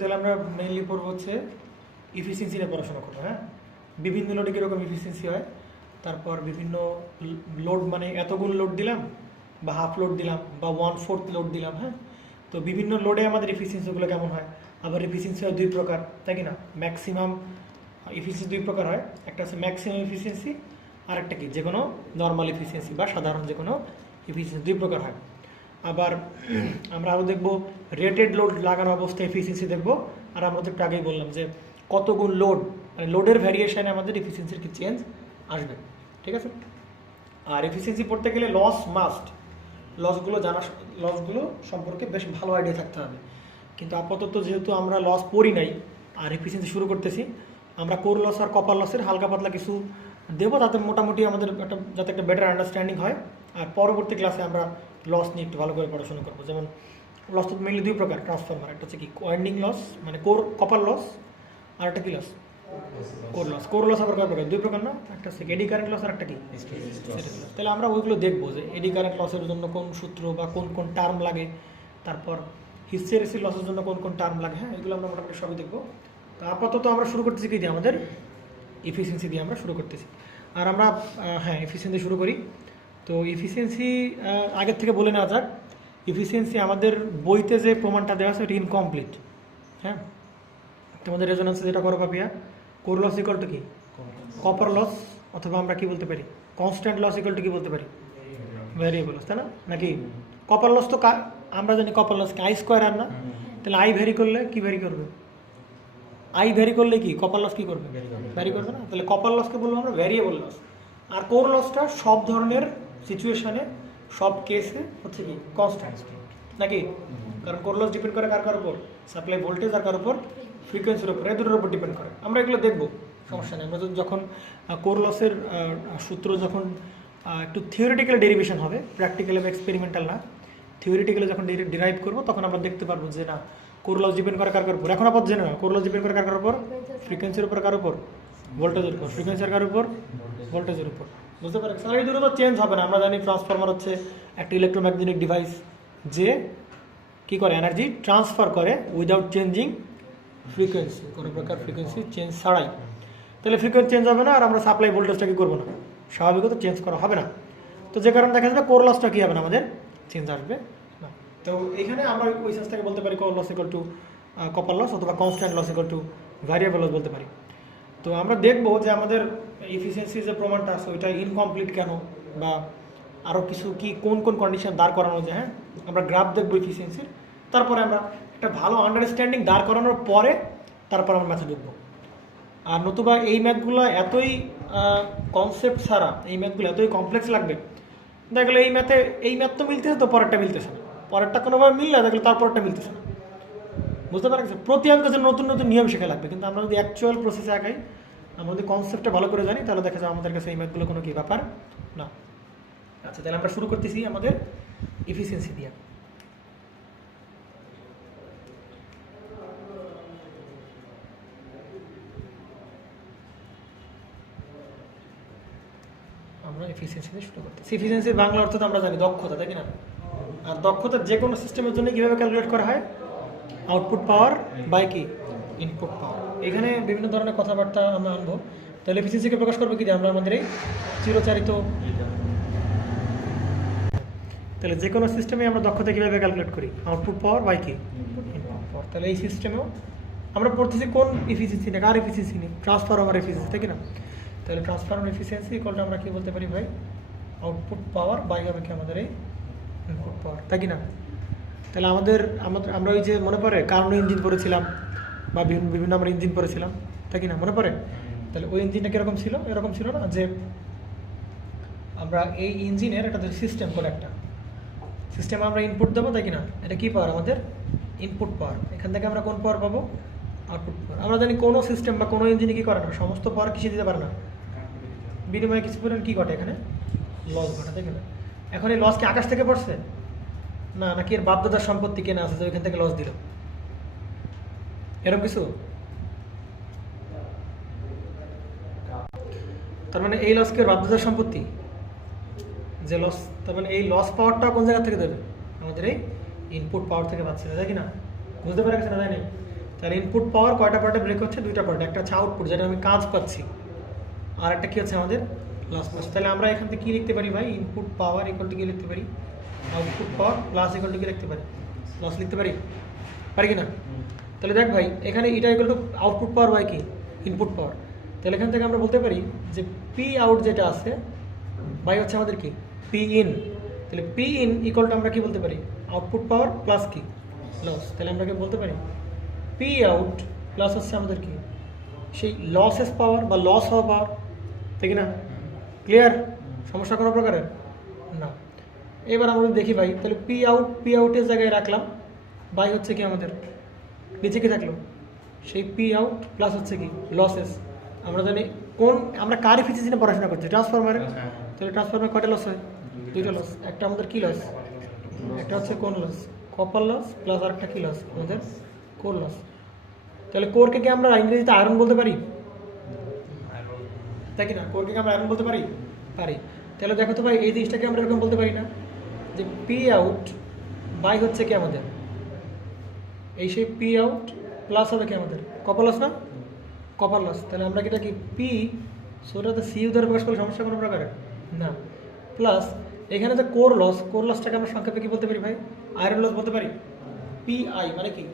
তাহলে আমরা মেইনলি পড়বো হচ্ছে ইফিসিয়েন্সি নিয়ে পড়াশোনা করবো। হ্যাঁ, বিভিন্ন লোডে কীরকম ইফিসিয়েন্সি হয়, তারপর বিভিন্ন লোড মানে এতগুলো লোড দিলাম বা হাফ লোড দিলাম বা 1/4 লোড দিলাম। হ্যাঁ, তো বিভিন্ন লোডে আমাদের এফিসিয়েন্সিগুলো কেমন হয়। আবার এফিসিয়েন্সি হয় দুই প্রকার, তাই কি না? ম্যাক্সিমাম এফিসিয়েন্সি দুই প্রকার হয়, একটা হচ্ছে ম্যাক্সিমাম এফিসিয়েন্সি আর একটা কি যে কোনো নর্মাল এফিসিয়েন্সি বা সাধারণ যে কোনো এফিসিয়েন্সি দুই প্রকার হয়। আবার আমরা আরও দেখবো রেটেড লোড লাগানো অবস্থায় এফিসিয়েন্সি দেখবো। আর আমরা তো একটু আগেই বললাম যে কত গুণ লোড মানে লোডের ভ্যারিয়েশনে আমাদের এফিসিয়েন্সির কি চেঞ্জ আসবে। ঠিক আছে, আর এফিসিয়েন্সি পড়তে গেলে লসগুলো সম্পর্কে বেশ ভালো আইডিয়া থাকতে হবে। কিন্তু আপাতত যেহেতু আমরা লস পড়ি নাই আর এফিসিয়েন্সি শুরু করতেছি, আমরা কোর লস আর কপার লসের হালকা পাতলা কিছু দেবো, তাতে মোটামুটি আমাদের যাতে একটা বেটার আন্ডারস্ট্যান্ডিং হয়। আর পরবর্তী ক্লাসে আমরা লস নিয়ে একটু ভালো করে পড়াশোনা করবো। যেমন লস তো মেনলি দুই প্রকার ট্রান্সফরমার, একটা হচ্ছে কি ওয়াইন্ডিং লস মানে কপার লস, আর একটা কি লস কোর লস আবার কয় প্রকার? দুই প্রকার না, একটা হচ্ছে এডি কারেন্ট লস আর একটা কি। তাহলে আমরা ওইগুলো দেখবো যে এডি কারেন্ট লসের জন্য কোন সূত্র বা কোন কোন টার্ম লাগে, তারপর হিস্টেরেসিস লসের জন্য কোন কোন টার্ম লাগে। হ্যাঁ, এগুলো আমরা মোটামুটি সবই দেখবো। তো আপাতত আমরা শুরু করতেছি কি দিয়ে, আমাদের এফিসিয়েন্সি দিয়ে আমরা শুরু করতেছি। আর আমরা এফিসিয়েন্সি শুরু করি। তো এফিসিয়েন্সি আগের থেকে বলে নেওয়া যাক, এফিসিয়েন্সি আমাদের বইতে যে প্রমাণটা দেওয়া আছে এটা ইনকমপ্লিট। হ্যাঁ, তোমাদের রেজোন্যান্সে যেটা করো Papia, core loss equal to কি কপার লস, অথবা আমরা কি বলতে পারি কনস্ট্যান্ট লস ইকুয়াল টু কি বলতে পারি ভ্যারিয়েবল লস, তাই না? নাকি কপার লস তো আমরা জানি কপার লসকে আই স্কোয়ার আর না, তাহলে আই ভ্যারি করলে কি ভ্যারি করবে? আই ভ্যারি করলে কি কপার লস কি করবে? ভ্যারি করবে না? তাহলে কপার লসকে বলবো আমরা ভ্যারিয়েবল লস। আর কোর লসটা সব ধরনের সিচুয়েশনে সব কেসে হচ্ছে কি কনস্ট্যান্ট, নাকি? কারণ কোর লস ডিপেন্ড করে কার উপর? সাপ্লাই ভোল্টেজ আর কার উপর? ফ্রিকোয়েন্সির উপর, এই দুটোর উপর ডিপেন্ড করে। আমরা এগুলো দেখবো, সমস্যা নেই। আমরা যখন কোর লসের সূত্র যখন একটু থিওরিটিক্যাল ডেরিভেশন হবে, প্র্যাকটিক্যাল বা এক্সপেরিমেন্টাল না, থিওরিটিক্যালি যখন ডিরাইভ করবো তখন আমরা দেখতে পারবো যে না, কোর লস ডিপেন্ড করে কার উপর। এখন আপাতত জেনে না, কোর লস ডিপেন্ড করে কার উপর? ফ্রিকোয়েন্সির উপর, কার উপর? ভোল্টেজের উপর। ফ্রিকোয়েন্সির কার উপর? ভোল্টেজের উপর। বুঝতে পারছি? তাহলে এই দুটো তো চেঞ্জ হবে না। আমরা জানি ট্রান্সফরমার হচ্ছে একটা ইলেকট্রোম্যাগনেটিক ডিভাইস যে কী করে, এনার্জি ট্রান্সফার করে উইদাউট চেঞ্জিং ফ্রিকোয়েন্সি, কোনো প্রকার ফ্রিকোয়েন্সি চেঞ্জ ছাড়াই। তাহলে ফ্রিকোয়েন্সি চেঞ্জ হবে না, আর আমরা সাপ্লাই ভোল্টেজটা কী করবো না, স্বাভাবিকত চেঞ্জ করা হবে না। তো যে কারণে দেখা যাবে কোর লসটা কী হবে না, আমাদের চেঞ্জ আসবে না। তো এইখানে আমরা ওই সেন্সটাকে বলতে পারি core loss equal to copper loss, অথবা constant loss equal to variable loss বলতে পারি। তো আমরা দেখবো যে আমাদের এফিসিয়েন্সি যে প্রমাণটা আছে ওইটা ইনকমপ্লিট কেন, বা আরও কিছু কি কোন কোন কন্ডিশন দাঁড় করানো যায়। হ্যাঁ, আমরা গ্রাফ দেখবো এফিসিয়েন্সির, তারপরে আমরা একটা ভালো আন্ডারস্ট্যান্ডিং দাঁড় করানোর পরে তারপর আমরা ম্যাথে ঢুকবো। আর নতুবা এই ম্যাথগুলো এতই কনসেপ্ট ছাড়া, এই ম্যাথগুলো এতই কমপ্লেক্স লাগবে, দেখা গেলো এই ম্যাথ তো মিলতেছে, তো পরেরটা মিলতেছে না, পরেরটা কোনোভাবে মিললে দেখলে তারপরটা মিলতেছে না। বুঝতে পারছি? প্রতি অঙ্কের জন্য নতুন নতুন নিয়ম শেখা লাগবে। কিন্তু আমরা যদি অ্যাকচুয়াল প্রসেসে আগাই, আমরা যদি কনসেপ্টটা ভালো করে জানি, তাহলে দেখা যায় আমাদের কাছে এই ম্যাথগুলো কোনো কি ব্যাপার না। আচ্ছা, তাহলে আমরা শুরু করতেছি আমাদের এফিসিয়েন্সি দিয়ে। আমরা এফিসিয়েন্সি দিয়ে শুরু করতেছি। এফিসিয়েন্সির বাংলা অর্থ তো আমরা জানি দক্ষতা, তাই কি না? আর দক্ষতা যে কোনো সিস্টেমের জন্য কীভাবে ক্যালকুলেট করা হয়? আউটপুট পাওয়ার বাই কি ইনপুট পাওয়ার। এখানে বিভিন্ন ধরনের কথাবার্তা আমরা আনবো। তাহলে এফিসিয়েন্সিকে প্রকাশ করবো কি দিয়ে? আমরা আমাদের এই চিরচারিত, তাহলে যে কোনো সিস্টেমে আমরা দক্ষতা কীভাবে ক্যালকুলেট করি? আউটপুট পাওয়ার বাই কি ইনপুট পাওয়ার। তাহলে এই সিস্টেমেও আমরা পড়তেছি কোন এফিসিয়েন্সি নিয়ে? কার এফিসিয়েন্সি নিয়ে? ট্রান্সফরমার এফিসিয়েন্সি, তাই কি না? তাহলে ট্রান্সফরমার এফিসিয়েন্সি ইকুয়াল আমরা কি বলতে পারি ভাই? আউটপুট পাওয়ার বাই হবে কি আমাদের এই ইনপুট পাওয়ার, তাই কি না? তাহলে আমরা ওই যে মনে পড়ে কার্নো ইঞ্জিন পড়েছিলাম, বা বিভিন্ন আমরা ইঞ্জিন পড়েছিলাম, তাই কি না? মনে পড়ে? তাহলে ওই ইঞ্জিনটা কীরকম ছিল? এরকম ছিল না যে আমরা এই ইঞ্জিনের একটা সিস্টেম করে একটা সিস্টেমে আমরা ইনপুট দেবো, তাই কি না? এটা কী পাওয়ার? আমাদের ইনপুট পাওয়ার। এখান থেকে আমরা কোন পাওয়ার পাবো? আউটপুট পাওয়ার। আমরা জানি কোনো সিস্টেম বা কোনো ইঞ্জিনে কী করে না, সমস্ত পাওয়ার কিসে দিতে পারে না, বিনিময়ে কিছু পরিমাণ কী ঘটে, এখানে লস ঘটে, তাই না? এখন এই লস কি আকাশ থেকে পড়ছে না, নাকি এর বাপদাদার সম্পত্তি কেনা আছে যে ওইখান থেকে লস দিল, এরকম কিছু? তার মানে এই লস কি ওর বাপদাদার সম্পত্তি যে লস? তার মানে এই লস পাওয়ারটা কোন জায়গা থেকে দেবে? আমাদের এই ইনপুট পাওয়ার থেকে পাচ্ছে না, তাই কি না? বুঝতে পারা গেছে না? তাই নেই? তাহলে ইনপুট পাওয়ার কয়টা পার্টে ব্রেক হচ্ছে? দুইটা পার্ট। একটা হচ্ছে আউটপুট, যেটা আমি কাজ পাচ্ছি, আর একটা কি হচ্ছে আমাদের লস পাচ্ছি। তাহলে আমরা এখান থেকে কী লিখতে পারি ভাই? ইনপুট পাওয়ার ইকুয়াল টু কি লিখতে পারি? Output power plus equal to কি লিখতে পারি? লস লিখতে পারি, পারি কি না? তাহলে দেখ ভাই, এখানে এটা equal to output power by কি? Input power. তাহলে এখান থেকে আমরা বলতে পারি যে পি আউট যেটা আছে বাই হচ্ছে আমাদের কি? P in. তাহলে পি ইন ইকুয়াল টু আমরা কি বলতে পারি? আউটপুট পাওয়ার প্লাস কি? লস। তাহলে আমরা কি বলতে পারি? পি আউট প্লাস হচ্ছে আমাদের কি? সেই লসেস পাওয়ার বা লস হওয়া পাওয়ার, ঠিক না? ক্লিয়ার? সমস্যা কোনো প্রকারের না। এবার আমরা দেখি ভাই, তাহলে পি আউটের জায়গায় রাখলাম বাই হচ্ছে কি আমাদের নিচে কি থাকলো? সেই পি আউট প্লাস হচ্ছে কি? লসেস। আমরা জানি কোন, আমরা কার এফিসিয়েন্সি নিয়ে পড়াশোনা করছি? ট্রান্সফরমারের। তাহলে ট্রান্সফরমার কয়টা লস হয়? দুইটা লস। একটা আমাদের কি লস? একটা হচ্ছে কোন লস? কপার লস, প্লাস আর একটা কি লস? আমাদের কোর লস। তাহলে কোরকে কি আমরা ইংরেজিতে আয়রন বলতে পারি? তাই কি না? কোরকে কি আমরা আয়রন বলতে পারি? পারি। তাহলে দেখো তো ভাই, এই জিনিসটাকে আমরা এরকম বলতে পারি না যে পি আউট বাই হচ্ছে কি আমাদের এই সেই পি আউট প্লাস হবে কি আমাদের কপার লস না? Copper loss. তাহলে আমরা কি এটা কি পি, সোটাতে সি দ্বারা প্রকাশ করলে সমস্যা কোনো প্রকারের না, প্লাস এখানে যে কোর লসটাকে আমরা সংক্ষেপে কি বলতে পারি ভাই? আয়রন লস বলতে পারি। পি আই মানে কি?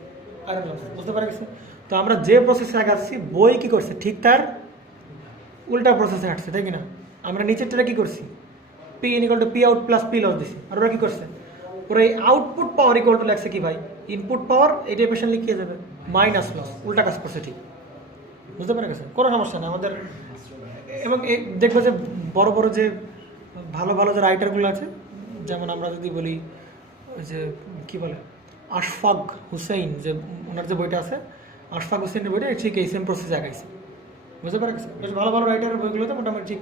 Iron loss. বুঝতে পারা গেছে? তো আমরা যে প্রসেসে আগাচ্ছি, বই কি করছে? ঠিক তার উল্টা প্রসেসে হাঁটছে, তাই কি না? আমরা নিচেরটা কি করছি? P in equal to P out plus P loss দিছি। আর ওরা কি করছে? ওরা এই আউটপুট পাওয়ার ইকুয়াল টু লাগছে কি ভাই? ইনপুট পাওয়ার। এটা পেশেন্ট লিখিয়ে যাবে মাইনাস লস। উল্টা কাজ করছে, ঠিক। বুঝতে পারা গেছে? কোনো সমস্যা না আমাদের। এবং দেখবো যে বড় বড় যে ভালো ভালো যে রাইটারগুলো আছে, যেমন আমরা যদি বলি ওই যে কী বলে আশফাক হুসেইন, যে ওনার যে বইটা আছে আশফাক হুসেইনের বইটা, ঠিক এই সেম প্রসেসে আগাইছে। বুঝতে পারা গেছে? বেশ ভালো ভালো রাইটারের বইগুলোতে মোটামুটি ঠিক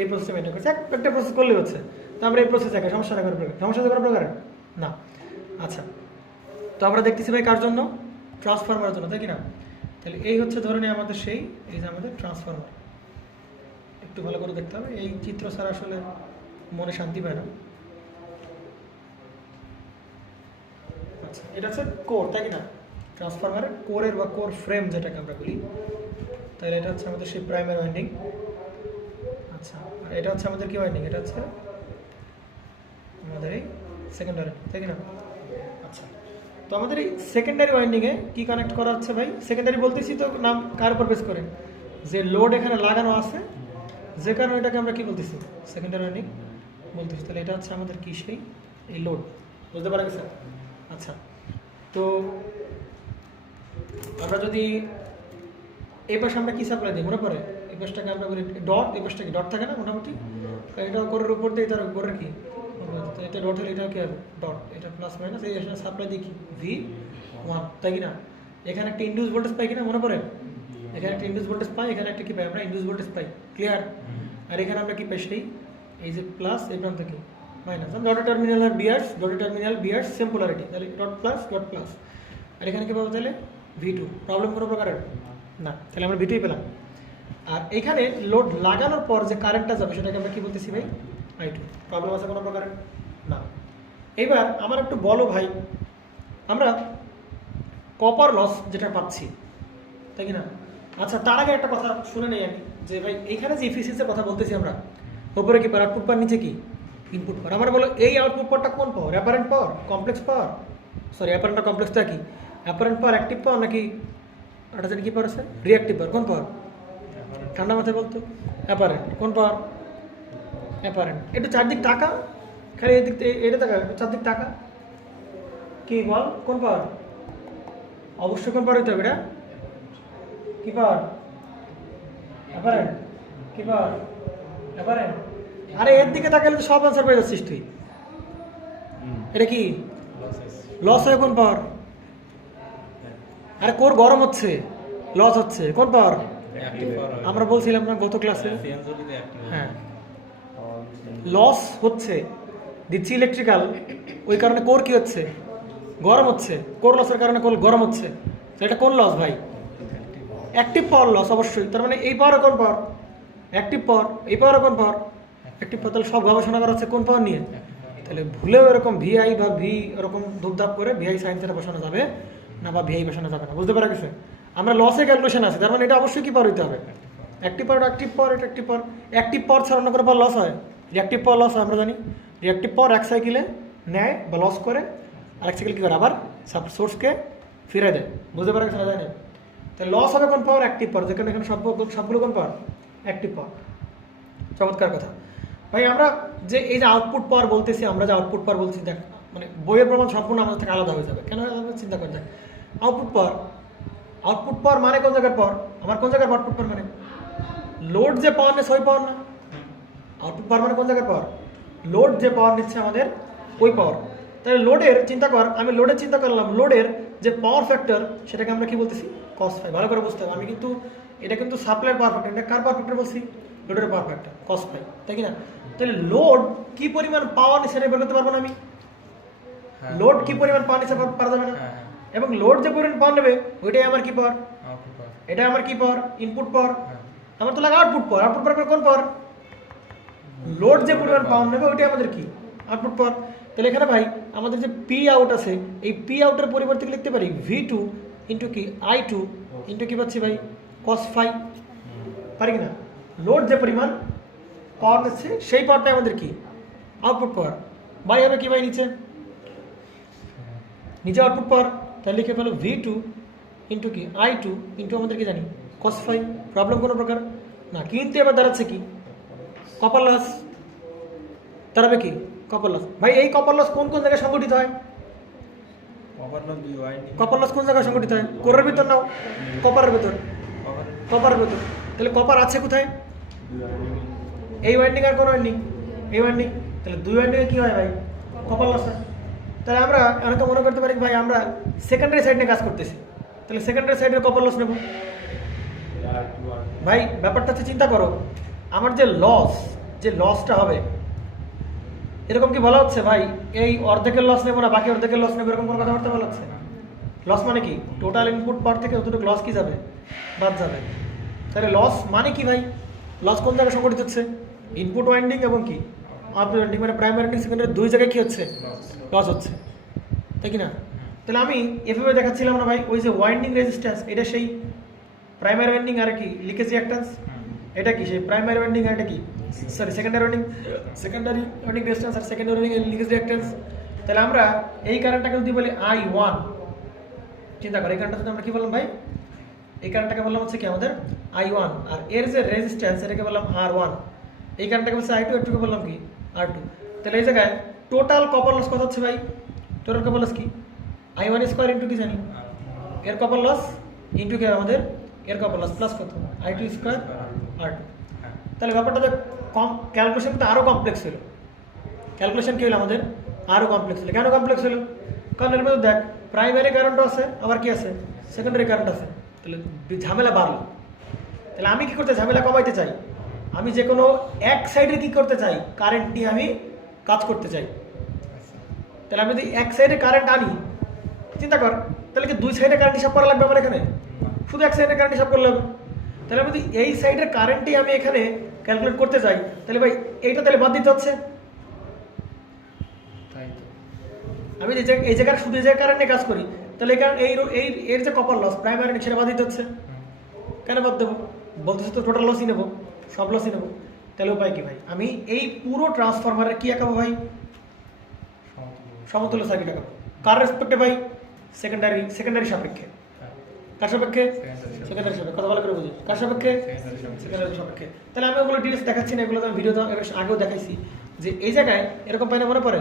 এই প্রসেসে মেনটেন করছে। একটা প্রসেস করলেই হচ্ছে। তো আমরা এই প্রসেসে আগে সমস্যা না, কোনো প্রকার সমস্যা কোনো প্রকার না। আচ্ছা, তো আমরা দেখতেছি ভাই কার জন্য? ট্রান্সফরমারের জন্য, তাই কি না? তাহলে এই হচ্ছে ধরে নিই আমাদের সেই, এই যে আমাদের ট্রান্সফরমার। একটু ভালো করে দেখতে হবে, এই চিত্র ছাড়া আসলে মনে শান্তি পায় না। আচ্ছা, এটা হচ্ছে কোর, তাই কি না? ট্রান্সফরমারের কোরের বা কোর ফ্রেম যেটাকে আমরা বলি। তাহলে এটা হচ্ছে আমাদের সেই প্রাইমারি ওয়াইন্ডিং। আচ্ছা, আর এটা হচ্ছে আমাদের কি ওয়াইন্ডিং? এটা হচ্ছে আমাদের এই সেকেন্ডারি, তাই কি না? আচ্ছা, তো আমাদের এই সেকেন্ডারি ওয়াইন্ডিংয়ে কি কানেক্ট করা হচ্ছে ভাই? সেকেন্ডারি বলতেছি তো নাম কার উপর বেস করে? যে লোড এখানে লাগানো আছে, যে কারণে এটাকে আমরা কি বলতেছি? সেকেন্ডারি ওয়াইন্ডিং বলতেছি। তাহলে এটা হচ্ছে আমাদের কি সেই এই লোড। বুঝতে পারা গেছে? আচ্ছা, তো আমরা যদি এই পাশে আমরা কি সাপ্লাই দিই মনে পড়ে? এই পাশটাকে আমরা বলি ডট, এই পাশটা কি ডট থাকে না মোটামুটি? এটা কোরের উপর দিয়ে তার উপরে কি? তো এটা ডট হলে এটা কি হবে? ডট। এটা প্লাস মাইনাস, এই সাপ্লাই দিই কি? V1, তাই কি না? এখানে একটা ইন্ডিউস ভোল্টেজ পাই কিনা মনে পড়ে? এখানে একটা ইন্ডিউস ভোল্টেজ পাই, এখানে একটা কি পাই? আমরা ইন্ডিউস ভোল্টেজ পাই। ক্লিয়ার? আর এখানে আমরা কি পাই? সেই এই যে প্লাস, এই প্রান্ত কি মাইনাস। ডটের টার্মিনাল আর বিয়ার্স, ডটের টার্মিনাল বিয়ার্স সেম পোলারিটি, তাহলে ডট প্লাস। আর এখানে কি পাবো তাহলে? V2। প্রবলেম কোনো প্রকারের না। তাহলে আমরা V2ই পেলাম। আর এখানে লোড লাগানোর পর যে কারেন্টটা যাবে সেটাকে আমরা কি বলতেছি ভাই? I2। প্রবলেম আছে কোনো প্রকারের না। এবার আমার একটু বলো ভাই, আমরা কপার লস যেটা পাচ্ছি, তাই কি না? আচ্ছা, তার আগে একটা কথা শুনে নেই আমি, যে ভাই এখানে যে এফিসিয়েন্সির কথা বলতেছি আমরা, উপরে কি পাওয়ার? আউটপুট পাওয়ার, নিচে কি? Input power. আমরা বলো এই আউটপুট পাওয়ারটা কোন power? Apparent power, complex power? Sorry, apparent আর কমপ্লেক্সটা কি? অ্যাপারেন্ট পাওয়ার, অ্যাক্টিভ পাওয়ার, নাকি ওটা জানি কী পাওয়ার আছে? রিঅ্যাক্টিভ পাওয়ার। কোন পাওয়ার? ঠান্ডা মাথায় বলতো অ্যাপারেন্ট। কোন পাওয়ার? অ্যাপারেন্ট। একটু চারদিক টাকা, খালি এই দিক এটা টাকা, চারদিক টাকা কি বল? কোন পাওয়ার? অবশ্যই কোন পাওয়ার হইতে হবে? এটা কি পাওয়ার? অ্যাপারেন্ট। কি পাওয়ার? অ্যাপারেন্ট। আরে এর দিকে তাকালে তো সব অ্যান্সার পেয়ে যাচ্ছিস তুই। এটা কি লস হয়? কোন পাওয়ার? আরে কোর গরম হচ্ছে, লস হচ্ছে, কোন পাওয়ার? আমরা বলছিলাম না গত ক্লাসে, হ্যাঁ লস হচ্ছে দিচ্ছি ইলেকট্রিক্যাল, ওই কারণে কোর কি হচ্ছে? গরম হচ্ছে। কোর লসের কারণে কোর গরম হচ্ছে। এটা কোন লস ভাই? অ্যাক্টিভ পাওয়ার লস অবশ্যই। তার মানে এই পাওয়ার কোন পাওয়ার? অ্যাক্টিভ পাওয়ার। এই পাওয়ার কোন পাওয়ার? অ্যাক্টিভ পাওয়ার। তাহলে সব গবেষণা করা হচ্ছে কোন পাওয়ার নিয়ে? তাহলে ভুলেও এরকম VI বা V এরকম ধূপধাপ করে VI সাইন থেকে বসানো যাবে না বা ভিআই ভার্সনে যাবে না, বুঝতে পারা গেছে? আমরা লসে ক্যালকুলেশন আছে, তার মানে এটা অবশ্যই কি পাওয়ার হইতে হবে, অ্যাক্টিভ পাওয়ার, অ্যাক্টিভ পাওয়ার, এটা অ্যাক্টিভ পাওয়ার। অ্যাক্টিভ পাওয়ার ছাড়া অন্য কোনো পাওয়ার লস হয়? রিঅ্যাক্টিভ পাওয়ার লস হয় আমরা জানি। রিঅ্যাক্টিভ পাওয়ার এক সাইকেলে নেয় বা লস করে, আরেক সাইকেল কী করে আবার সোর্সকে ফিরে দেয়, বুঝতে পারা গেছে না? জানি। তাহলে লস হবে কোন পাওয়ার? অ্যাক্টিভ পাওয়ার, যেখানে এখানে সবগুলো কোন পাওয়ার? অ্যাক্টিভ পাওয়ার। চমৎকার কথা ভাই। আমরা যে এই যে আউটপুট পাওয়ার বলতেছি, আমরা যে আউটপুট পাওয়ার বলছি, দেখ মানে বইয়ের প্রমাণ সম্পূর্ণ আমাদের থেকে আলাদা হয়ে যাবে। কেন আলাদা? চিন্তা করে দেখ, আউটপুট পাওয়ার মানে কোন জায়গার পাওয়ার? আমার কোন জায়গার আউটপুট পাওয়ার মানে লোড যে পাওয়ার নেছে ওই পাওয়ার না। আউটপুট পাওয়ার মানে কোন জায়গার পাওয়ার? লোড যে পাওয়ার নিচ্ছে আমাদের ওই পাওয়ার। তাহলে লোডের চিন্তা কর, আমি লোডের চিন্তা করলাম, লোডের যে পাওয়ার ফ্যাক্টর সেটাকে আমরা কি বলতেছি? cos phi. ভালো করে বুঝতে হবে, আমি কিন্তু এটা কিন্তু সাপ্লাই পাওয়ার ফ্যাক্টর, এটা কার পাওয়ার ফ্যাক্টর বলছি? লোডের পাওয়ার ফ্যাক্টর cos ফাই, তাই কি না? তাহলে লোড কি পরিমাণ পাওয়ার নিচ্ছে সেটা বের করতে পারবো না আমি? লোড কি পরিমাণ পাওয়ার নিচ্ছে পারা যাবে না? এবং লোড যে পরিমাণ পাওয়ার নেবে ওইটাই আমার কি পাওয়ার? এটা আমার কি পাওয়ার? ইনপুট পাওয়ার। আমার তো লাগে আউটপুট পাওয়ার। আউটপুট পাওয়ার কোন পাওয়ার? লোড যে পরিমাণ পাওয়ার নেবে ওইটাই আমাদের কি? আউটপুট পাওয়ার। তাহলে এখানে ভাই আমাদের যে পি আউট আছে, এই পি আউটের পরিবর্তে লিখতে পারি V2 ইন্টু কি I2 ইন্টু কি পাচ্ছি ভাই? cos phi. পারি কিনা? লোড যে পরিমাণ পাওয়ার নিচ্ছে সেই পাওয়ারটা আমাদের কি? আউটপুট পাওয়ার। ভাই হবে কি ভাই নিচে আউটপুট পাওয়ার। তাহলে লিখে ফেলো V2 ইন্টু কি I2 ইন্টু আমাদের কি জানি? cos phi. প্রবলেম কোনো প্রকার না। কিন্তু এবার দাঁড়াচ্ছে কি? Copper loss. দাঁড়াবে কি? Copper loss. ভাই এই কপার লস কোন কোন জায়গায় সংগঠিত হয়? কপার লস কোন জায়গায় সংগঠিত হয়? কোরের ভিতর নাও, কপারের ভিতর। কপারের ভিতর। তাহলে কপার আছে কোথায়? এই ওয়াইন্ডিং আর কোন ওয়াইন্ডিং? এই ওয়াইন্ডিং। তাহলে দুই ওয়াইন্ডিংয়ে কি হয় ভাই? কপার লস হয়। তাহলে আমরা অনেকে মনে করতে পারি ভাই আমরা সেকেন্ডারি সাইড নিয়ে কাজ করতেছি, তাহলে সেকেন্ডারি সাইডের কপার লস নেব। ভাই ব্যাপারটা হচ্ছে চিন্তা করো, আমার যে লসটা হবে, এরকম কি বলা হচ্ছে ভাই এই অর্ধেকের লস নেবো না বাকি অর্ধেকের লস নেবো, এরকম কোনো কথাবার্তা বলা হচ্ছে? লস মানে কি? টোটাল ইনপুট পাওয়ার থেকে যতটুকু লস কি যাবে? বাদ যাবে। তাহলে লস মানে কি ভাই? লস কোন জায়গায় সংগঠিত হচ্ছে? ইনপুট ওয়াইন্ডিং এবং কি আউটপুট ওয়াইন্ডিং, মানে প্রাইমারি ওয়াইন্ডিং সেকেন্ডারি দুই জায়গায় কি হচ্ছে? লস হচ্ছে, তাই কি না? তাহলে আমি এভাবে দেখাচ্ছিলাম না ভাই, ওই যে ওয়াইন্ডিং রেজিস্ট্যান্স এটা সেই প্রাইমারি ওয়াইন্ডিং আর কি লিকেজ রিঅ্যাক্ট্যান্স, এটা কি সেই প্রাইমারি ওয়াইন্ডিং আর এটা কি সরি সেকেন্ডারি ওয়াইন্ডিং রেজিস্ট্যান্স আর সেকেন্ডারি ওয়াইন্ডিং লিকেজ রিঅ্যাক্ট্যান্স। তাহলে আমরা এই কারেন্টটাকে যদি বলি I1, চিন্তা করি এই কারেন্টটা যদি আমরা কি বললাম ভাই? এই কারেন্টটাকে বললাম হচ্ছে কি আমাদের I1, আর এর যে রেজিস্ট্যান্স এটাকে বললাম R1। এই কারেন্টটাকে বলছে I2, এরটুকু বললাম কি R2। তাহলে এই জায়গায় টোটাল কপার লস কত হচ্ছে ভাই? টোটাল কপার লস কি? I1 স্কয়ার ইন্টু কি জানি? এর কপার লস ইন্টু কি আমাদের এর কপার লস প্লাস কত? I2 square R2। তাহলে ব্যাপারটা কম, ক্যালকুলেশন কিন্তু আরও কমপ্লেক্স হলো। ক্যালকুলেশন কি হলো আমাদের? আরও কমপ্লেক্স হলো। কেন কমপ্লেক্স হলো? কারণ এর মধ্যে দেখ প্রাইমারি কারেন্টও আছে, আবার কি আছে? সেকেন্ডারি কারেন্ট আছে। তাহলে ঝামেলা বাড়লো। তাহলে আমি কি করতে, ঝামেলা কমাইতে চাই, আমি যে কোনো এক সাইডে কি করতে চাই? কারেন্ট নিয়ে আমি কাজ করতে চাই। তাহলে আমি যদি এক সাইডে কারেন্ট আনি, চিন্তা কর তাহলে কি দুই সাইডে কারেন্ট হিসাব করা লাগবে আমার এখানে? শুধু এক সাইডে কারেন্ট হিসাব করলে হবে। তাহলে আমি যদি এই সাইডের কারেন্টই আমি এখানে ক্যালকুলেট করতে চাই, তাহলে ভাই এইটা তাহলে বাদ দিতে হচ্ছে। আমি এই জায়গায় শুধু এই জায়গায় কারেন্ট নিয়ে কাজ করি, তাহলে এর যে কপার লস প্রাইমারি সেটা বাদ দিতে হচ্ছে। কেন বাদ দেবো? বলতেছে তো টোটাল লসই নেবো, সব লসই নেবো। তাহলে উপায় কি ভাই? আমি এই পুরো ট্রান্সফরমারের কি আঁকাবো ভাই? সমতুল্য সার্কিট আঁকাবো। কার রেসপেক্টে ভাই? সেকেন্ডারি সাপেক্ষে। কার সাপেক্ষে? সেকেন্ডারি সাপেক্ষে। কথা ভালো করে বুঝি, কার সাপেক্ষে? সেকেন্ডারি সাপেক্ষে। তাহলে আমি ওগুলো ডিটেলস দেখাচ্ছি না, এগুলো তো আমি ভিডিও আগেও দেখাইছি যে এই জায়গায় এরকম পাই না মনে পড়ে?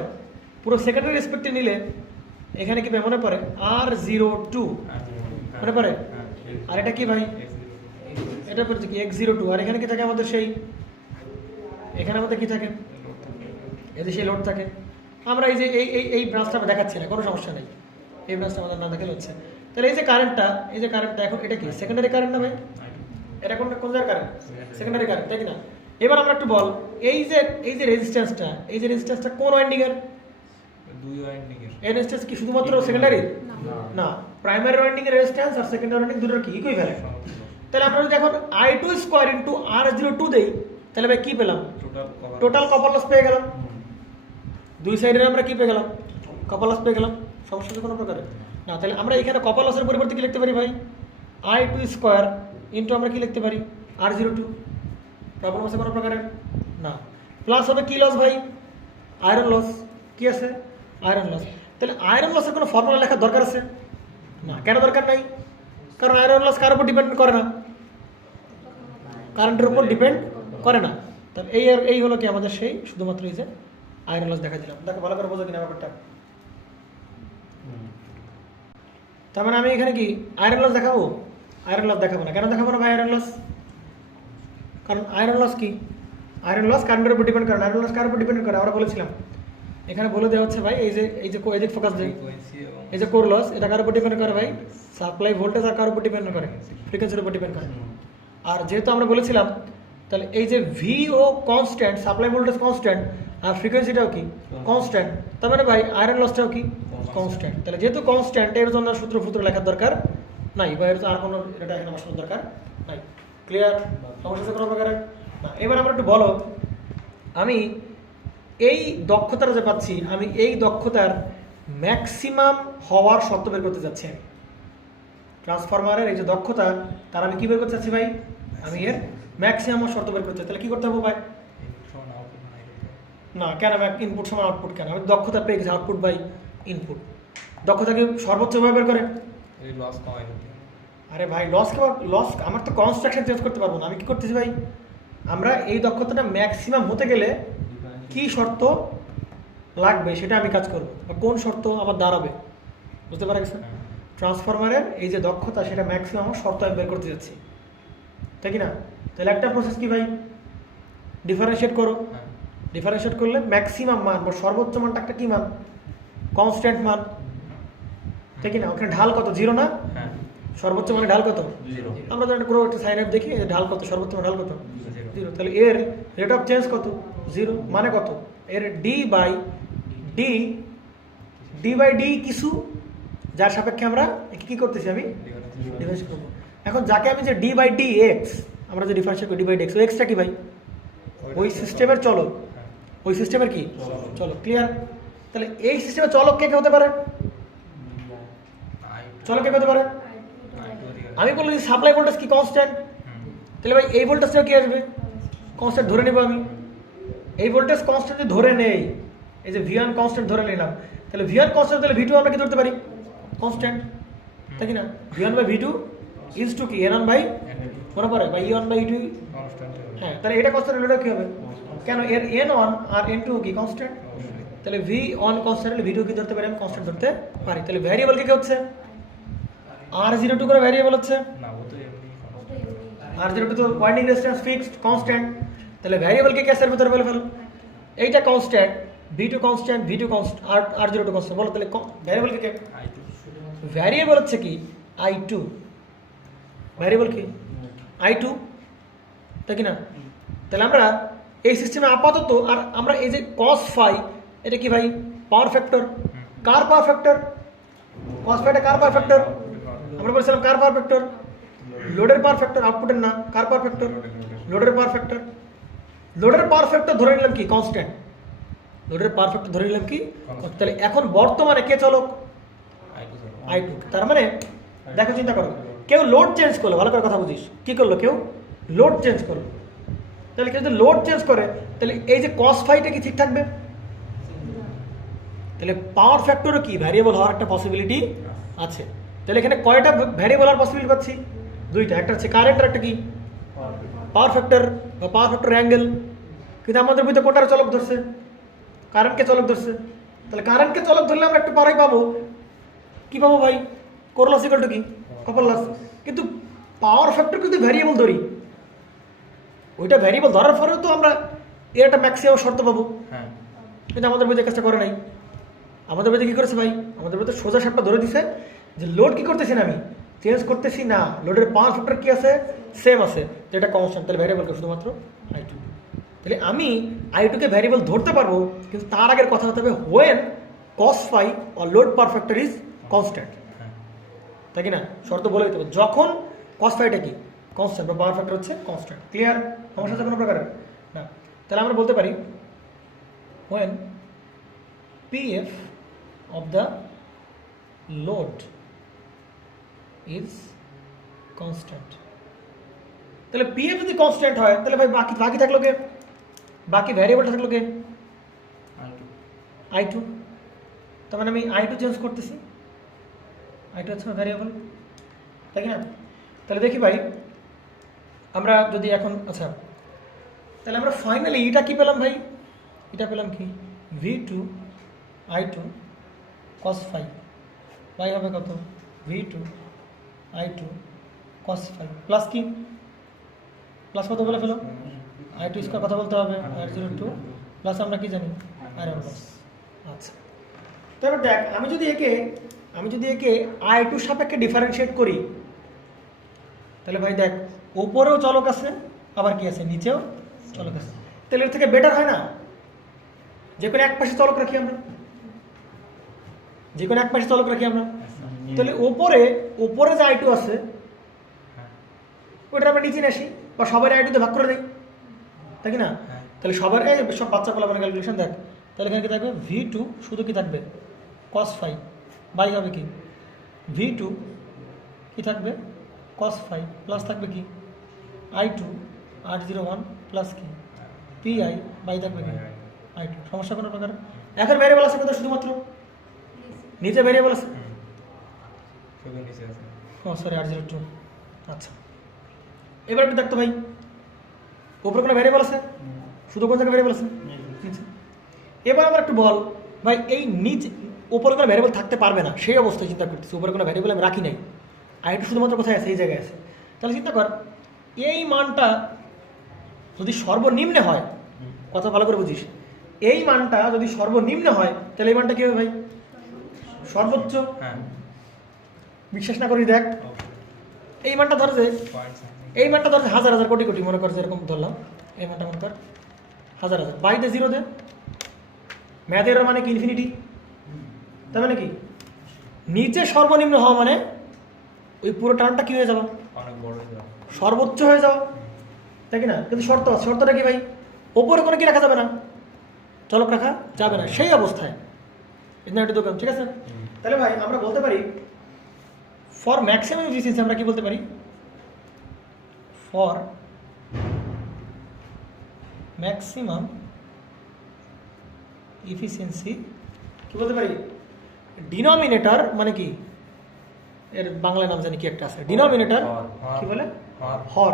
পুরো সেকেন্ডারি রেসপেক্টে নিলে এখানে কি ভাই মনে পড়ে? R02 মনে পড়ে? আর এটা কি ভাই? এটা পড়ছে কি X02। আর এখানে কি থাকে আমাদের? সেই এখানে আমাদের কি থাকে? এই যে সেই লোড থাকে। আমরা এই যে এই ব্রাঞ্চটা দেখাচ্ছি না, কোনো সমস্যা নেই, এই ব্রাঞ্চটা আমাদের না দেখালে হচ্ছে। তাহলে এই যে কারেন্টটা এখন এটা কি সেকেন্ডারি কারেন্ট না ভাই? এটা কোন জায়গার কারেন্ট? সেকেন্ডারি কারেন্ট, তাই কি না? এবার আমরা একটু বল এই যে রেজিস্ট্যান্সটা কোন ওয়াইন্ডিং এর? দুই ওয়াইন্ডিং এর। এই রেজিস্ট্যান্স কি শুধুমাত্র সেকেন্ডারি? না, প্রাইমারি ওয়াইন্ডিং এর রেজিস্ট্যান্স আর সেকেন্ডারি ওয়াইন্ডিং দুটোর কি ইকুইভ্যালেন্ট। তাহলে আমরা যদি এখন I2 স্কয়ার ইনটু R02 দেই, তাহলে ভাই কি পেলাম? টোটাল কপার লস পেয়ে গেলাম। দুই সাইডে আমরা কি পেয়ে গেলাম? কপার লস পেয়ে গেলাম। সমস্যা কোনো প্রকারে? না, তাহলে আমরা এখানে কপার লসের পরিবর্তে কি লিখতে পারি ভাই? I2 স্কোয়ার ইন্টু আমরা কি লিখতে পারি? R02। প্রবলেম আছে কোনো প্রকারের? না। প্লাস হবে কি লস ভাই? Iron loss. কি আছে? Iron loss. তাহলে আয়রন লসের কোনো ফর্মুলা লেখার দরকার আছে? না। কেন দরকার নাই? কারণ আয়রন লস কার উপর ডিপেন্ড করে না, কারেন্টের উপর ডিপেন্ড করে না। তাহলে এই হলো কি আমাদের সেই শুধুমাত্র এই যে আয়রন লস দেখা দিলাম। দেখো ভালো করে বোঝো কিনা ব্যাপারটা। তার মানে আমি এখানে কি আয়রন লস দেখাবো? আয়রন লস দেখাবো না। কেন দেখাবো না ভাই আয়রন লস? কারণ আয়রন লস কি? আয়রন লস কারেন্টের উপর ডিপেন্ড করে না। আয়রন লস কার উপর ডিপেন্ড করে আমরা বলেছিলাম। এখানে বলে দেওয়া হচ্ছে ভাই এই যে এদিক ফোকাস দেই, এই যে কোর লস এটা কার উপর ডিপেন্ড করে ভাই? সাপ্লাই ভোল্টেজ আর কার উপর ডিপেন্ড করে? ফ্রিকোয়েন্সির উপর ডিপেন্ড করে। আর যেহেতু আমরা বলেছিলাম তাহলে এই যে ভি ও কনস্ট্যান্ট, সাপ্লাই ভোল্টেজ কনস্ট্যান্ট আর ফ্রিকোয়েন্সিটাও কি কনস্ট্যান্ট, তার মানে ভাই আয়রন লসটাও কি কনস্ট্যান্ট। তাহলে যেহেতু কনস্ট্যান্ট এর জন্য সূত্র লেখার দরকার নাই বা এর আর কোনো এটা এখানে বসানোর দরকার নাই। ক্লিয়ার? সমস্যা কোনো প্রকারের না। এবার আমরা একটু বলো, আমি এই দক্ষতাটা যে পাচ্ছি, আমি এই দক্ষতার ম্যাক্সিমাম হওয়ার শর্ত বের করতে যাচ্ছি। আমি ট্রান্সফরমারের এই যে দক্ষতা তার আমি কি বের করতে চাচ্ছি ভাই? আমি এর ম্যাক্সিমাম শর্ত বের করতে চাই। তাহলে কি করতে হবে ভাই? না, কেন ইনপুট সমান আউটপুট কেন? আমি দক্ষতা পেয়ে গেছি, আউটপুট বাই ইনপুট। দক্ষতাকে সর্বোচ্চভাবে বের করে। আরে ভাই লস আমার তো কনস্ট্রাকশন চেঞ্জ করতে পারবো না। আমি কি করতেছি ভাই? আমরা এই দক্ষতাটা ম্যাক্সিমাম হতে গেলে কি শর্ত লাগবে সেটা আমি কাজ করবো, বা কোন শর্ত আমার দাঁড়াবে। বুঝতে পারা গেছে? ট্রান্সফরমারের এই যে দক্ষতা সেটা ম্যাক্সিমাম শর্ত আমি বের করতে যাচ্ছি, তাই কি না? তাহলে একটা প্রসেস কি ভাই? ডিফারেন্সিয়েট করো। ডিফারেন্সিয়েট করলে ম্যাক্সিমাম মান বা সর্বোচ্চ মানটা একটা কি মান? কনস্ট্যান্ট মান, তাই কি না? ওখানে ঢাল কত? 0 না? সর্বোচ্চ মানে ঢাল কত? আমরা যখন কোনো একটা সাইন দেখি ঢাল কত, সর্বোচ্চ ঢাল কত? 0। তাহলে এর রেট অফ চেঞ্জ কত? 0। মানে কত? এর ডি বাই ডি কিছু যার সাপেক্ষে আমরা কি করতেছি? আমি ডিফারেন্সিয়েট করবো। এখন যাকে আমি যে ডি বাই ডি এক্স আমরা যে ডিফারেন্সিয়েট করি, ডি বাই ডি এক্স, ওই এক্সটা কি ভাই? ওই সিস্টেমের চলক। ওই সিস্টেমের কি চলক। ক্লিয়ার? তাহলে এই সিস্টেমের চলক কে হতে পারে? চলক কে হতে পারে? আমি বললাম যে সাপ্লাই ভোল্টেজ কি কনস্ট্যান্ট, তাহলে ভাই এই ভোল্টেজটা কি আসবে? কনস্ট্যান্ট ধরে নেব আমি। এই ভোল্টেজ কনস্ট্যান্ট যদি ধরে নেই, এই যে V1 কনস্ট্যান্ট ধরে নিলাম, তাহলে V1 কনস্ট্যান্ট, তাহলে V2 আমরা কি ধরতে পারি? কনস্ট্যান্ট, তাই কি না? V1 by V2 is two কি N1 বাই মনে পড়ে বা E1 বাই E2। হ্যাঁ, তাহলে এটা কনস্ট্যান্ট হলে কি হবে? কেন এর N1 আর N2 কি কনস্ট্যান্ট? তাহলে V1 কনস্ট্যান্ট হলে V2 কি ধরতে পারি? আমি কনস্ট্যান্ট ধরতে পারি। তাহলে ভ্যারিয়েবল কি হচ্ছে? R02 করে ভ্যারিয়েবল হচ্ছে। R02 তো ওয়াইন্ডিং রেজিস্ট্যান্স ফিক্সড কনস্ট্যান্ট। তাহলে ভ্যারিয়েবল কে ক্যাসের ভিতরে বলে ফেলো। এইটা constant, V2 constant, V2 constant, R02 constant বলো। তাহলে ভ্যারিয়েবল কে ভ্যারিয়েবল হচ্ছে কি I2। ভ্যারিয়েবল কি I2, তাই কি না? তাহলে আমরা এই সিস্টেমে আপাতত আর আমরা এই যে cos ফাই এটা কি ভাই? Power factor. কার পাওয়ার ফ্যাক্টর? cos ফাইটা কার পাওয়ার ফ্যাক্টর? আমরা বলছিলাম কার পাওয়ার ফ্যাক্টর? লোডের পাওয়ার ফ্যাক্টর, আউটপুটের না। কার পাওয়ার ফ্যাক্টর? লোডের পাওয়ার ফ্যাক্টর। লোডের পাওয়ার ফ্যাক্টর ধরে নিলাম কি কনস্ট্যান্ট। লোডের পাওয়ার ফ্যাক্টর ধরে নিলাম কি? তাহলে এখন বর্তমানে কে চলক? I2। তার মানে দেখো, চিন্তা করো, কেউ লোড চেঞ্জ করলো, ভালো করে কথা বুঝিস, কি করলো? কেউ লোড চেঞ্জ করলো। তাহলে কেউ যদি লোড চেঞ্জ করে তাহলে এই যে cos ফাইটা কি ঠিক থাকবে? তাহলে পাওয়ার ফ্যাক্টরও কি ভ্যারিয়েবল হওয়ার একটা পসিবিলিটি আছে। তাহলে এখানে কয়টা ভ্যারিয়েবল হওয়ার পসিবিলিটি পাচ্ছি? দুইটা। একটা হচ্ছে কারেন্ট আর একটা কি পাওয়ার ফ্যাক্টর বা পাওয়ার ফ্যাক্টর অ্যাঙ্গেল। কিন্তু আমাদের ভিতরে কোটার চলক ধরছে? কারেন্টকে চলক ধরছে। তাহলে কারেন্টকে চলক ধরলে আমরা একটু পরেই পাবো কি পাবো ভাই? কোর লস ইকুয়াল টু কি কপার লস। কিন্তু পাওয়ার ফ্যাক্টর যদি ভ্যারিয়েবল ধরি, ওইটা ভ্যারিয়েবল ধরার পরেও তো আমরা এর একটা ম্যাক্সিমাম শর্ত পাবো। কিন্তু আমাদের বইতে কাজটা করে নাই। আমাদের বইতে কি করেছে ভাই? আমাদের বইতে সোজা সাপটা ধরে দিছে যে লোড কি করতেছি না, আমি চেঞ্জ করতেছি না, লোডের পাওয়ার ফ্যাক্টর কি আছে? সেম আছে, যেটা কনস্ট্যান্ট। তাহলে ভ্যারিয়েবলকে শুধুমাত্র I2। তাহলে আমি I2 কে ভ্যারিয়েবল ধরতে পারবো, কিন্তু তার আগের কথা হতে হবে when cos phi or load power factor is constant, তাই কি না? শর্ত বলে দিতে হবে যখন cos ফাইটা কি কনস্ট্যান্ট বা পাওয়ার ফ্যাক্টর হচ্ছে কনস্ট্যান্ট। ক্লিয়ার? সমস্যা আছে কোনো প্রকারের না? তাহলে আমরা বলতে পারি when PF of the load is constant. তাহলে পিএফ যদি কনস্ট্যান্ট হয় তাহলে ভাই বাকি বাকি থাকলো কে, বাকি ভ্যারিয়েবলটা থাকলো কে, আই টু। তার মানে আমি আই টু চেঞ্জ করতেছি, আই টু হচ্ছে ভ্যারিয়েবল, তাই কি না? তাহলে দেখি ভাই আমরা যদি এখন আচ্ছা তাহলে আমরা ফাইনালি এটা কি পেলাম ভাই, এটা পেলাম কি V two I two cos phi by হবে কত V two I two cos phi plus কি প্লাস কত বলে ফেলো আই টু স্কোয়ার কথা বলতে হবে আর 0 2 প্লাস আমরা কি জানি আয়রন লস। আচ্ছা তারপর দেখ আমি যদি একে আই টু সাপেক্ষে ডিফারেন্সিয়েট করি তাহলে ভাই দেখ ওপরেও চলক আছে আবার কি আছে নিচেও চলক আছে, তাহলে এর থেকে বেটার হয় না যে কোনো এক পাশে চলক রাখি আমরা, যে কোনো এক পাশে চলক রাখি আমরা, তাহলে ওপরে যে আই টু আছে ওটা আমরা নিচে নিয়ে আসি বা সবার আই টুতে ভাগ করে দিই, তাই কি না? তাহলে সবার এই সব বাচ্চা পালাবার ক্যালকুলেশন দেখ, তাহলে এখানে কি থাকবে ভি টু শুধু কি থাকবে কস ফাইভ বাই হবে কি ভি টু কি থাকবে কস ফাইভ প্লাস থাকবে কি আই টু 801 প্লাস কি পি আই বাই থাকবে কি আই টু। সমস্যা কোনো প্রকার? এখন ভ্যারিয়েবল আছে কিন্তু শুধুমাত্র নিচে ভ্যারিয়েবল আছে, ও সরি 802। আচ্ছা এবার একটু দেখতো ভাই উপরে কোনো ভ্যারিয়েবল আছে, শুধু কোন জায়গায় ভ্যারিয়েবল আছে নিচে। এবার আমার একটু বল ভাই এই নিচে উপরে কোনো ভ্যারিয়েবল থাকতে পারবে না সেই অবস্থায় চিন্তা করতেছি, উপরে কোনো ভ্যারিয়েবল আমি রাখি নাই, আই টু শুধুমাত্র কোথায় আছে এই জায়গায় আছে, তাহলে চিন্তা কর এই মানটা যদি সর্বনিম্নে হয়, কথা ভালো করে বুঝিস, এই মানটা যদি সর্বনিম্ন হয় তাহলে এই মানটা কি হবে ভাই সর্বোচ্চ। বিশ্বাস না করি দেখ এই মানটা ধর যে এই মানটা ধর হাজার হাজার কোটি কোটি মনে কর যেরকম ধরলাম এই মানটা মনে কর হাজার হাজার বাইরে জিরো দে ম্যাথের মানে কি ইনফিনিটি, তার মানে কি নিচে সর্বনিম্ন হওয়া মানে ওই পুরো টার্মটা কি হয়ে যাবে সর্বোচ্চ হয়ে যাওয়া, তাই কি না? কিন্তু শর্তটা কি ভাই ওপরে কোনো কি রাখা যাবে না, চলক রাখা যাবে না সেই অবস্থায় একটু দোকান, ঠিক আছে? তাহলে ভাই আমরা বলতে পারি ফর ম্যাক্সিমাম এফিসিয়েন্সি আমরা কি বলতে পারি ফর ম্যাক্সিমাম এফিসিয়েন্সি কি বলতে পারি ডিনোমিনেটর মানে কি এর বাংলা নাম জানি কি একটা আছে ডিনোমিনেটর কি বলে হর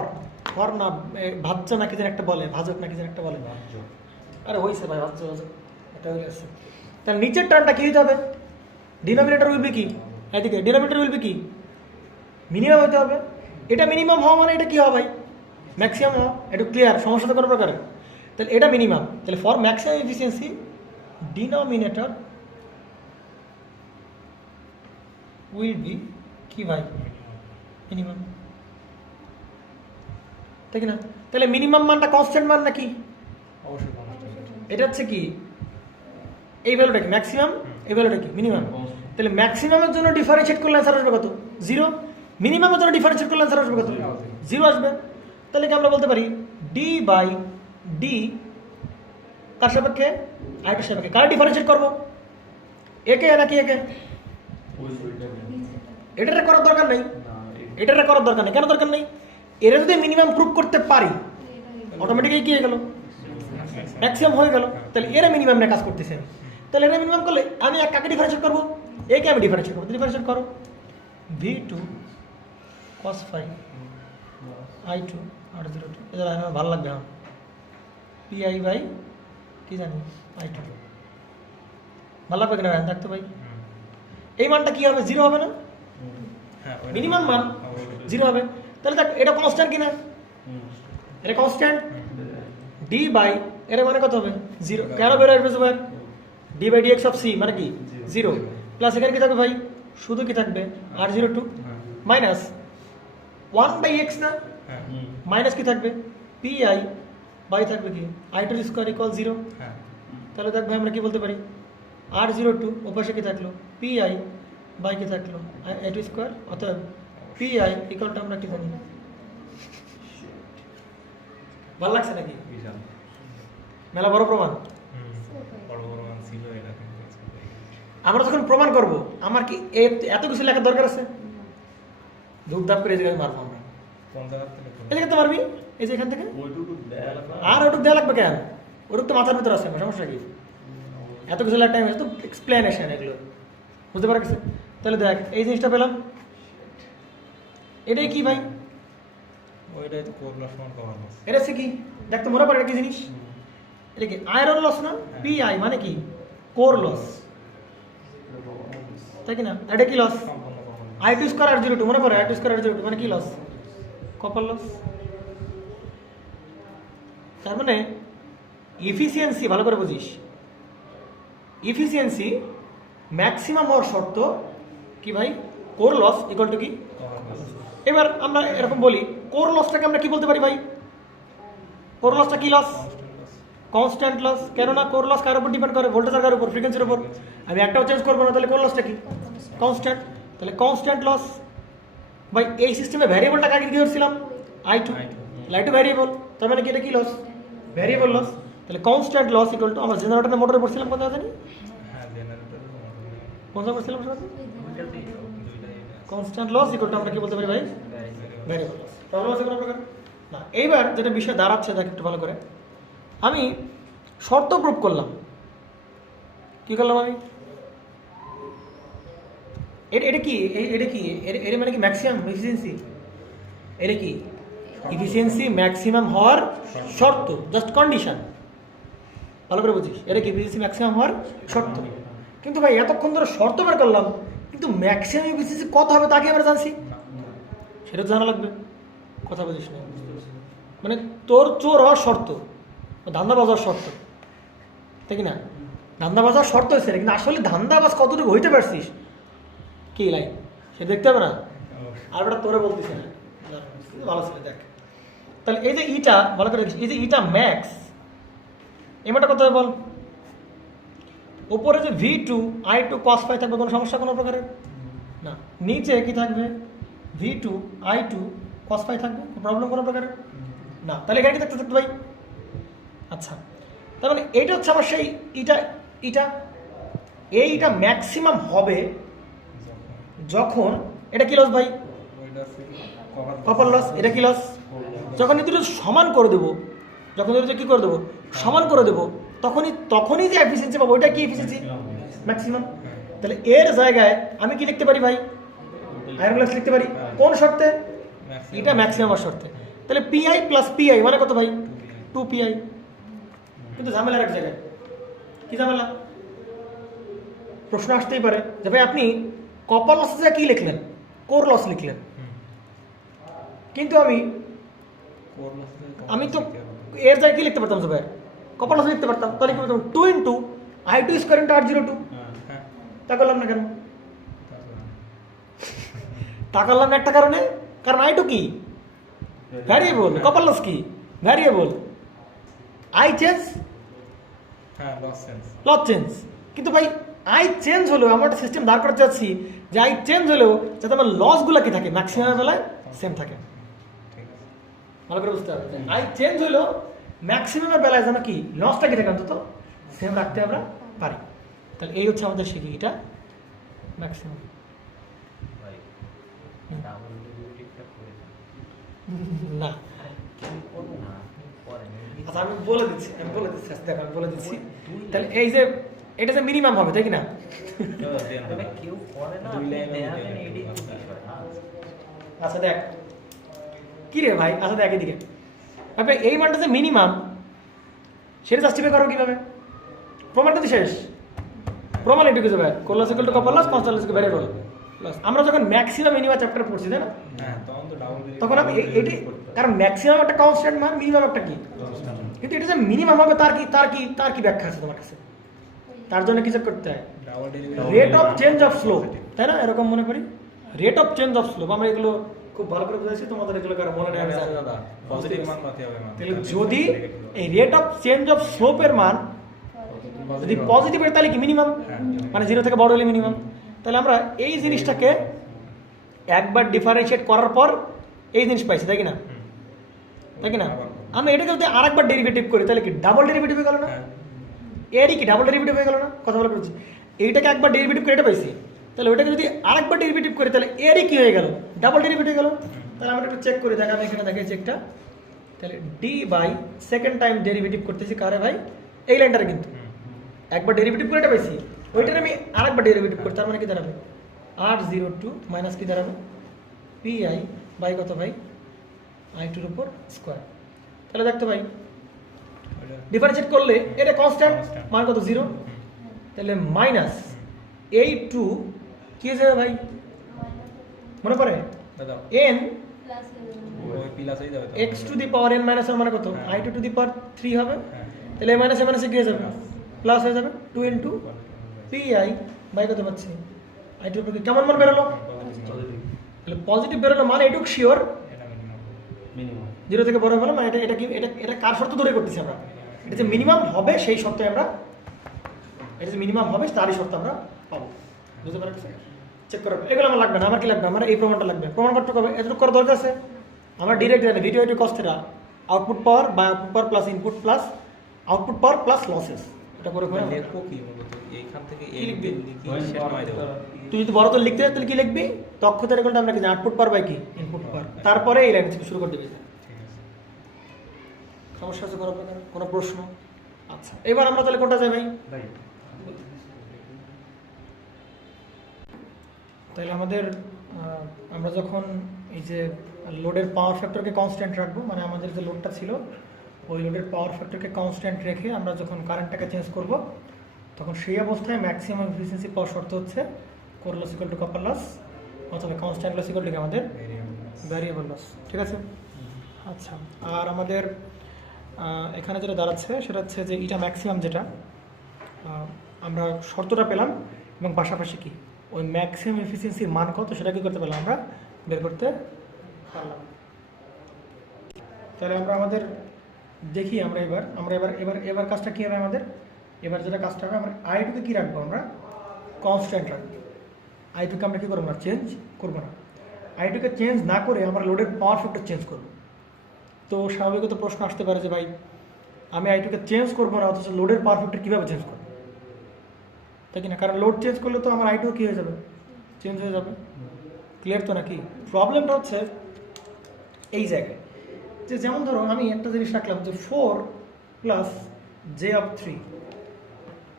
হর না ভাজ্য নাকি যেন একটা বলে ভাজক নাকি যেন একটা বলে, আরে হয়েছে ভাই ভাজ্য এটা হয়ে গেছে। তাহলে নিচের টার্মটা কি হতে হবে ডিনোমিনেটর উইল বি কি এদিকে ডিনোমিনেটর উইল বি কি মিনিমাম হতে হবে, এটা মিনিমাম হওয়া মানে এটা কি হবে ভাই ম্যাক্সিমাম হওয়া, একটু ক্লিয়ার সমস্যা তো কোনো প্রকারে। তাহলে এটা মিনিমাম, তাহলে for maximum efficiency denominator will be কি ভাই মিনিমাম, ঠিক না? তাহলে মিনিমাম মানটা কনস্ট্যান্ট মান নাকি এটা হচ্ছে কি এই ভ্যালুটা কি ম্যাক্সিমাম, এই ভ্যালুটা কি মিনিমাম, তাহলে ম্যাক্সিমামের জন্য ডিফারেন্সিয়েট করলে অ্যান্সার আসবে কত 0, মিনিমামের জন্য ডিফারেন্সিয়েট করলে অ্যান্সার আসবে কত 0 আসবে। তাহলে কি আমরা বলতে পারি ডি বাই ডি কার সাপেক্ষে আইটার সাপেক্ষে কার ডিফারেন্সিয়েট করবো একে নাকি একে, এটা করার দরকার নেই, এটা করার দরকার নেই, কেন দরকার নেই? এরা যদি মিনিমাম প্রুভ করতে পারি অটোমেটিক্যালি কি হয়ে গেল ম্যাক্সিমাম হয়ে গেল, তাহলে এরা মিনিমাম নিয়ে কাজ করতেছে, তাহলে এরা মিনিমাম করলে আমি কাকে ডিফারেন্সিয়েট করবো একে আমি ডিফারেন্সিয়েট করবো, ডিফারেন্সিয়েট করো V two cos phi I two 802 এটা আমার ভালো লাগবে, হ্যাঁ পি আই বাই কি জানি আই টু ভালো লাগবে কিনা দেখতো ভাই এই মানটা কি হবে 0 হবে না, মিনিমাম মান 0 হবে, তাহলে দেখ এটা কনস্ট্যান্ট কিনা এটা কনস্ট্যান্ট ডি বাই এর মানে কত হবে 0, কেন বের আসবে ভাই d by d x of C মানে কি 0 প্লাস এখানে কি থাকবে ভাই শুধু কি থাকবে r02 মাইনাস 1 বাই এক্স না মাইনাস কি থাকবে পি আই বাই থাকবে কি আই টু স্কোয়ার ইকুয়াল 0, তাহলে দেখ ভাই আমরা কি বলতে পারি r02 ওপাশে কি থাকলো পি আই বাই কি থাকলো আই টু স্কোয়ার, অতএব পি আই ইকুয়ালটা আমরা কি জানি, ভালো লাগছে নাকি মেলা বড় প্রমাণ। আমরা যখন প্রমাণ করব আমার কি এত কিছু লেখার দরকার আছে? ধূপধাপ করে এই জায়গায় মারবো আমরা। কোন জায়গার থেকে এই জায়গায় তো মারবি, এই যে এখান থেকে। ওইটুকু দেয়া লাগবে। আর ওটুক দেওয়া লাগবে কেন? ওটুক তো মাথার ভিতরে আছে, সমস্যা কি? এত কিছু লেখার টাইম আছে তো, এক্সপ্লেনেশন এগুলো বুঝতে পারা গেছে। তাহলে দেখ এই জিনিসটা পেলাম, এটাই কি ভাই? ওইটাই তো কোর লস সমান কভার লস। এটা হচ্ছে কি দেখ তো মনে পড়ে, এটা কি জিনিস? এটা কি আয়রন লস না? পিআই মানে কি? কোর লস, তাই কি না? এটা কি লস? সম্পূর্ণ কভার লস। I2 স্কয়ার আর 02 মনে পড়ে? I2 স্কয়ার আর 02 মানে কি লস? Copper loss. তার মানে ইফিসিয়েন্সি ভালো করে বুঝিস, ইফিসিয়েন্সি ম্যাক্সিমাম হওয়ার শর্ত কি ভাই? কোর লস ইকুয়াল টু কি? Copper loss. এবার আমরা এরকম বলি, কোর লসটাকে আমরা কি বলতে পারি ভাই? কোর লসটা কি loss? Constant loss. Constant loss. কেননা কোর লস কার উপর ডিপেন্ড করে? ভোল্টেজ আর কার উপর? ফ্রিকোয়েন্সির উপর। আমি একটাও চেঞ্জ করবো না, তাহলে কোর লসটা কি? কনস্ট্যান্ট। তাহলে কনস্ট্যান্ট লস ভাই, এই সিস্টেমে ভ্যারিয়েবলটা কাকে কি করছিলাম? I2। I2 ভ্যারিয়েবল, তার মানে কি এটা কি লস? Variable loss. তাহলে কনস্ট্যান্ট লস ইকুয়াল টু, আমরা জেনারেটর মোটরে পড়ছিলাম কোথায় জানি? হ্যাঁ জেনারেটর কোনটা পড়ছিলাম সেটা? দুইটাতেই সব। দুইটাই কনস্ট্যান্ট লস ইকুয়াল টু আমরা কি বলতে পারি ভাই? Variable loss. প্রবলেম আছে কোনো প্রকার? না। এইবার যেটা বিষয় দাঁড়াচ্ছে দেখ একটু ভালো করে, আমি শর্ত প্রুফ করলাম। কি করলাম আমি? এটা কি? এটা কি? এটা মানে কি ম্যাক্সিমাম এফিসিয়েন্সি? এটা কি? এফিসিয়েন্সি ম্যাক্সিমাম হওয়ার শর্ত, জাস্ট কন্ডিশন। ভালো করে বুঝিস, এটা কি এফিসিয়েন্সি ম্যাক্সিমাম হওয়ার শর্ত। কিন্তু ভাই এতক্ষণ ধরে শর্ত বের করলাম, কিন্তু ম্যাক্সিমাম এফিসিয়েন্সি কত হবে তাকে আমরা জানছি, সেটা তো জানা লাগবে। কথা বুঝিস না? মানে তোর চোর হওয়ার শর্ত, ধান্দাবাজ হওয়ার শর্ত, তাই কি না? ধান্দাবাজ হওয়ার শর্ত হয়েছে, কিন্তু আসলে ধান্দাবাজ কতটুকু হইতে পারছিস কি লাইন সে দেখতে হবে না। আর ওটা তোরে বলতেছে না, ভালো ছিল দেখ। তাহলে এই যে ইটা ভালো করে দেখিস, এই যে ইটা ম্যাক্স, এমাটা কত হবে বল? উপরে যে V2 I2 cos phi থাকবে, কোনো সমস্যা কোনো প্রকারের না। নিচে কি থাকবে? V2 I2 cos phi থাকবে, প্রবলেম কোনো প্রকারের না। তাহলে এখানে কি থাকতে থাকতে ভাই? আচ্ছা, তার মানে এইটা হচ্ছে আমার সেই ইটা এইটা ম্যাক্সিমাম হবে যখন এটা কি লস ভাই? ওইটা কপার লস। এটা কি লস? যখন এই দুটো সমান করে দেবো, যখন এই দুটো কি করে দেবো? সমান করে দেবো, তখনই যে এফিসিয়েন্সি পাবো, ওইটা কি এফিসিয়েন্সি? ম্যাক্সিমাম। তাহলে এর জায়গায় আমি কি লিখতে পারি ভাই? আয়রন লস লিখতে পারি। কোন শর্তে? এটা ম্যাক্সিমাম আর শর্তে। তাহলে পিআই প্লাস পিআই মানে কত ভাই? 2PI। কিন্তু ঝামেলার এক জায়গায় কি ঝামেলা? প্রশ্ন আসতেই পারে যে ভাই আপনি কপার লসে কি লিখলেন? কোর লস লিখলেন, কিন্তু আমি তো এর জায়গায় কি লিখতে পারতাম? ভাই কপার লস লিখতে পারতাম, তাহলে কি বলতাম? 2 × I2 স্কয়ার × R02। হ্যাঁ তা করলাম না কেন? তা করলাম না একটা কারণে, কারণ I2 কি? ভ্যারিয়েবল। কপার লস কি? ভ্যারিয়েবল। I চেঞ্জ, হ্যাঁ লস সেন্স। Loss change. কিন্তু ভাই I চেঞ্জ হলেও আমরা একটা সিস্টেম দাঁড় করতে চাচ্ছি যে I চেঞ্জ হলেও যাতে আমার লসগুলো কি থাকে? ম্যাক্সিমামের বেলায় সেম থাকে। ঠিক আছে। ভালো করে বুঝতে হবে, I চেঞ্জ হলেও ম্যাক্সিমামের বেলায় যেন কি লসটা কি থাকে অন্তত সেম রাখতে আমরা পারি। তাহলে এই হচ্ছে আমাদের শিখি, এটা ম্যাক্সিমাম। ভাই ডাবল ডেরিভেটিভটা করে না করব না পরে আচ্ছা আমি বলে দিচ্ছি আচ্ছা, দেখো আমি বলে দিচ্ছি। তাহলে এই যে এটা যে মিনিমাম হবে, তাই কি না? তবে কেউ করে না, দুই লাইন দেখাবেন এটাই তো বিষয়। আচ্ছা দেখ কি রে ভাই, আচ্ছা দেখ এদিকে আপনি এই মানটা যে মিনিমাম, সেটা জাস্টিফাই করো কিভাবে? প্রমাণটা তো শেষ, প্রমাণ এটুকু যাবে। Core loss equal to copper loss, constant loss variable loss. আমরা যখন ম্যাক্সিমাম মিনিমাম চ্যাপ্টার পড়ছি, তাই না? হ্যাঁ তখন তো ডাবল তখন আমি এটি, কারণ ম্যাক্সিমাম একটা কনস্ট্যান্ট মান, মিনিমাম একটা কি? কিন্তু এটা যে মিনিমাম হবে তার কি ব্যাখ্যা আছে তোমার কাছে? তার জন্য কিছু করতে হয়, double derivative rate of change of slope, তাই না? এরকম মনে করি rate of change of slope. আমরা এগুলো খুব ভালো করে বুঝেছি, তোমাদের এগুলো কারো মনে নেই আমি জানি। দাদা পজিটিভ মান কত হবে মান? তাহলে যদি এই রেট অফ চেঞ্জ অফ স্লোপের মান যদি পজিটিভ হয় তাহলে কি মিনিমাম, মানে 0 থেকে বড় হলে মিনিমাম। তাহলে আমরা এই জিনিসটাকে একবার ডিফারেন্সিয়েট করার পর এই জিনিস পাইছি, তাই কি না? তাই কি না? আমি এটাকে যদি আরেকবার ডেরিভেটিভ করি তাহলে কি ডাবল ডেরিভেটিভ হয়ে গেল না? এরই কি ডাবল ডেরিভেটিভ হয়ে গেল না? কথা বলে বলছি এইটাকে একবার ডেরিভেটিভ করে এটা পাইছি, তাহলে ওইটাকে যদি আরেকবার ডেরিভেটিভ করি তাহলে এরই কি হয়ে গেল, ডাবল ডেরিভেটিভ হয়ে গেল। তাহলে আমরা একটু চেক করে দেখাবো, এখানে দেখে চেকটা, তাহলে d by second time derivative করতেছি কারে ভাই, এই লাইনটারে, কিন্তু একবার ডেরিভেটিভ করে এটা পাইছি, ওইটার আমি আরেকবার ডেরিভেটিভ করি, তার মানে কি দাঁড়াবে R02 মাইনাস কি দাঁড়াবে PI বাই কত ভাই I2 এর উপর স্কোয়ার। তাহলে দেখতো ভাই ডিফারেন্সিয়েট করলে এটা কনস্ট্যান্ট, Constant। মান কত 0, তাহলে মাইনাস এই 2 কি হয়ে যাবে ভাই মনে পড়ে দাদা n ওই প্লাস হয়ে যাবে তো। x to the power n minus 1 মানে কত হ্যাঁ। I2 টু দি পাওয়ার 3 হবে, হ্যাঁ তাহলে মাইনাস মাইনাসে কি হয়ে যাবে প্লাস হয়ে যাবে 2 ইনটু PI বাই কত পাচ্ছি I2 এর উপর কি কেমন মান বেরোলো, তাহলে পজিটিভ বেরোলো মানে এটুক শিওর এটা মিনিমাম। মিনিমাম 0 থেকে বড় হলো, মানে এটা এটা কি এটা এটা কার শর্ত ধরে করতেছি আমরা, এটা যে মিনিমাম হবে সেই শর্তে আমরা, এটা যে মিনিমাম হবে তারই শর্ত আমরা পাবো, বুঝতে পারছেন? চেক করবে এগুলো আমার লাগবে না, আমার কি লাগবে, আমার এই প্রমাণটা লাগবে, প্রমাণ করতে হবে এতটুকু করার দরকার আছে, আমরা ডিরেক্ট জানি ভিডিও এটি কস থিটা আউটপুট পাওয়ার বা output power plus input plus output power plus losses, এটা করে করে লেখো কি মূলত এইখান থেকে কি এই লিখবি? লিখি শেষ নয় দেবো। তুই যদি বড় তো লিখতে হয় তাহলে কি লিখবি, দক্ষতার রেগুলটা আমরা কি জানি আউটপুট পাওয়ার বাই কি ইনপুট পাওয়ার, তারপরে এই লাইন থেকে শুরু করে দিবি। ঠিক আছে। সমস্যা আছে কোনো প্রশ্ন? আচ্ছা এবার আমরা তাহলে কোনটা যাই ভাই, ভাই তাহলে আমাদের আমরা যখন এই যে লোডের পাওয়ার ফ্যাক্টরকে কনস্ট্যান্ট রাখবো, মানে আমাদের যে লোডটা ছিল ওই লোডের পাওয়ার ফ্যাক্টরকে কনস্ট্যান্ট রেখে আমরা যখন কারেন্টটাকে চেঞ্জ করব, তখন সেই অবস্থায় ম্যাক্সিমাম এফিসিয়েন্সি পাওয়ার শর্ত হচ্ছে core loss equal to copper loss, অথবা কনস্ট্যান্ট লস ইকুয়াল টু আমাদের ভ্যারিয়েবল লস, ঠিক আছে? আচ্ছা আর আমাদের এখানে যেটা দাঁড়াচ্ছে সেটা হচ্ছে যে এটা ম্যাক্সিমাম যেটা আমরা শর্তটা পেলাম, এবং পাশাপাশি কি ওই ম্যাক্সিমাম এফিসিয়েন্সির মান কত সেটা কি করতে পারলাম আমরা বের করতে পারলাম। তাহলে আমরা আমাদের দেখি আমরা এবার কাজটা কী হবে আমাদের, এবার যেটা কাজটা হবে আমরা I2কে কী রাখবো, আমরা কনস্ট্যান্ট রাখবো, I2কে আমরা কী করবো না চেঞ্জ করবো না, I2কে চেঞ্জ না করে আমরা লোডের পাওয়ার ফ্যাক্টর চেঞ্জ করবো। তো স্বাভাবিকত প্রশ্ন আসতে পারে যে ভাই আমি I2কে চেঞ্জ করবো না অথচ লোডের পাওয়ার ফ্যাক্টর কীভাবে চেঞ্জ করবো, তাই কি না? কারণ লোড চেঞ্জ করলে তো আমার I2 কী হয়ে যাবে, চেঞ্জ হয়ে যাবে, ক্লিয়ার তো নাকি? প্রবলেমটা হচ্ছে এই জায়গায় যে যেমন ধরো আমি একটা জিনিস রাখলাম যে 4 প্লাস জে অফ 3,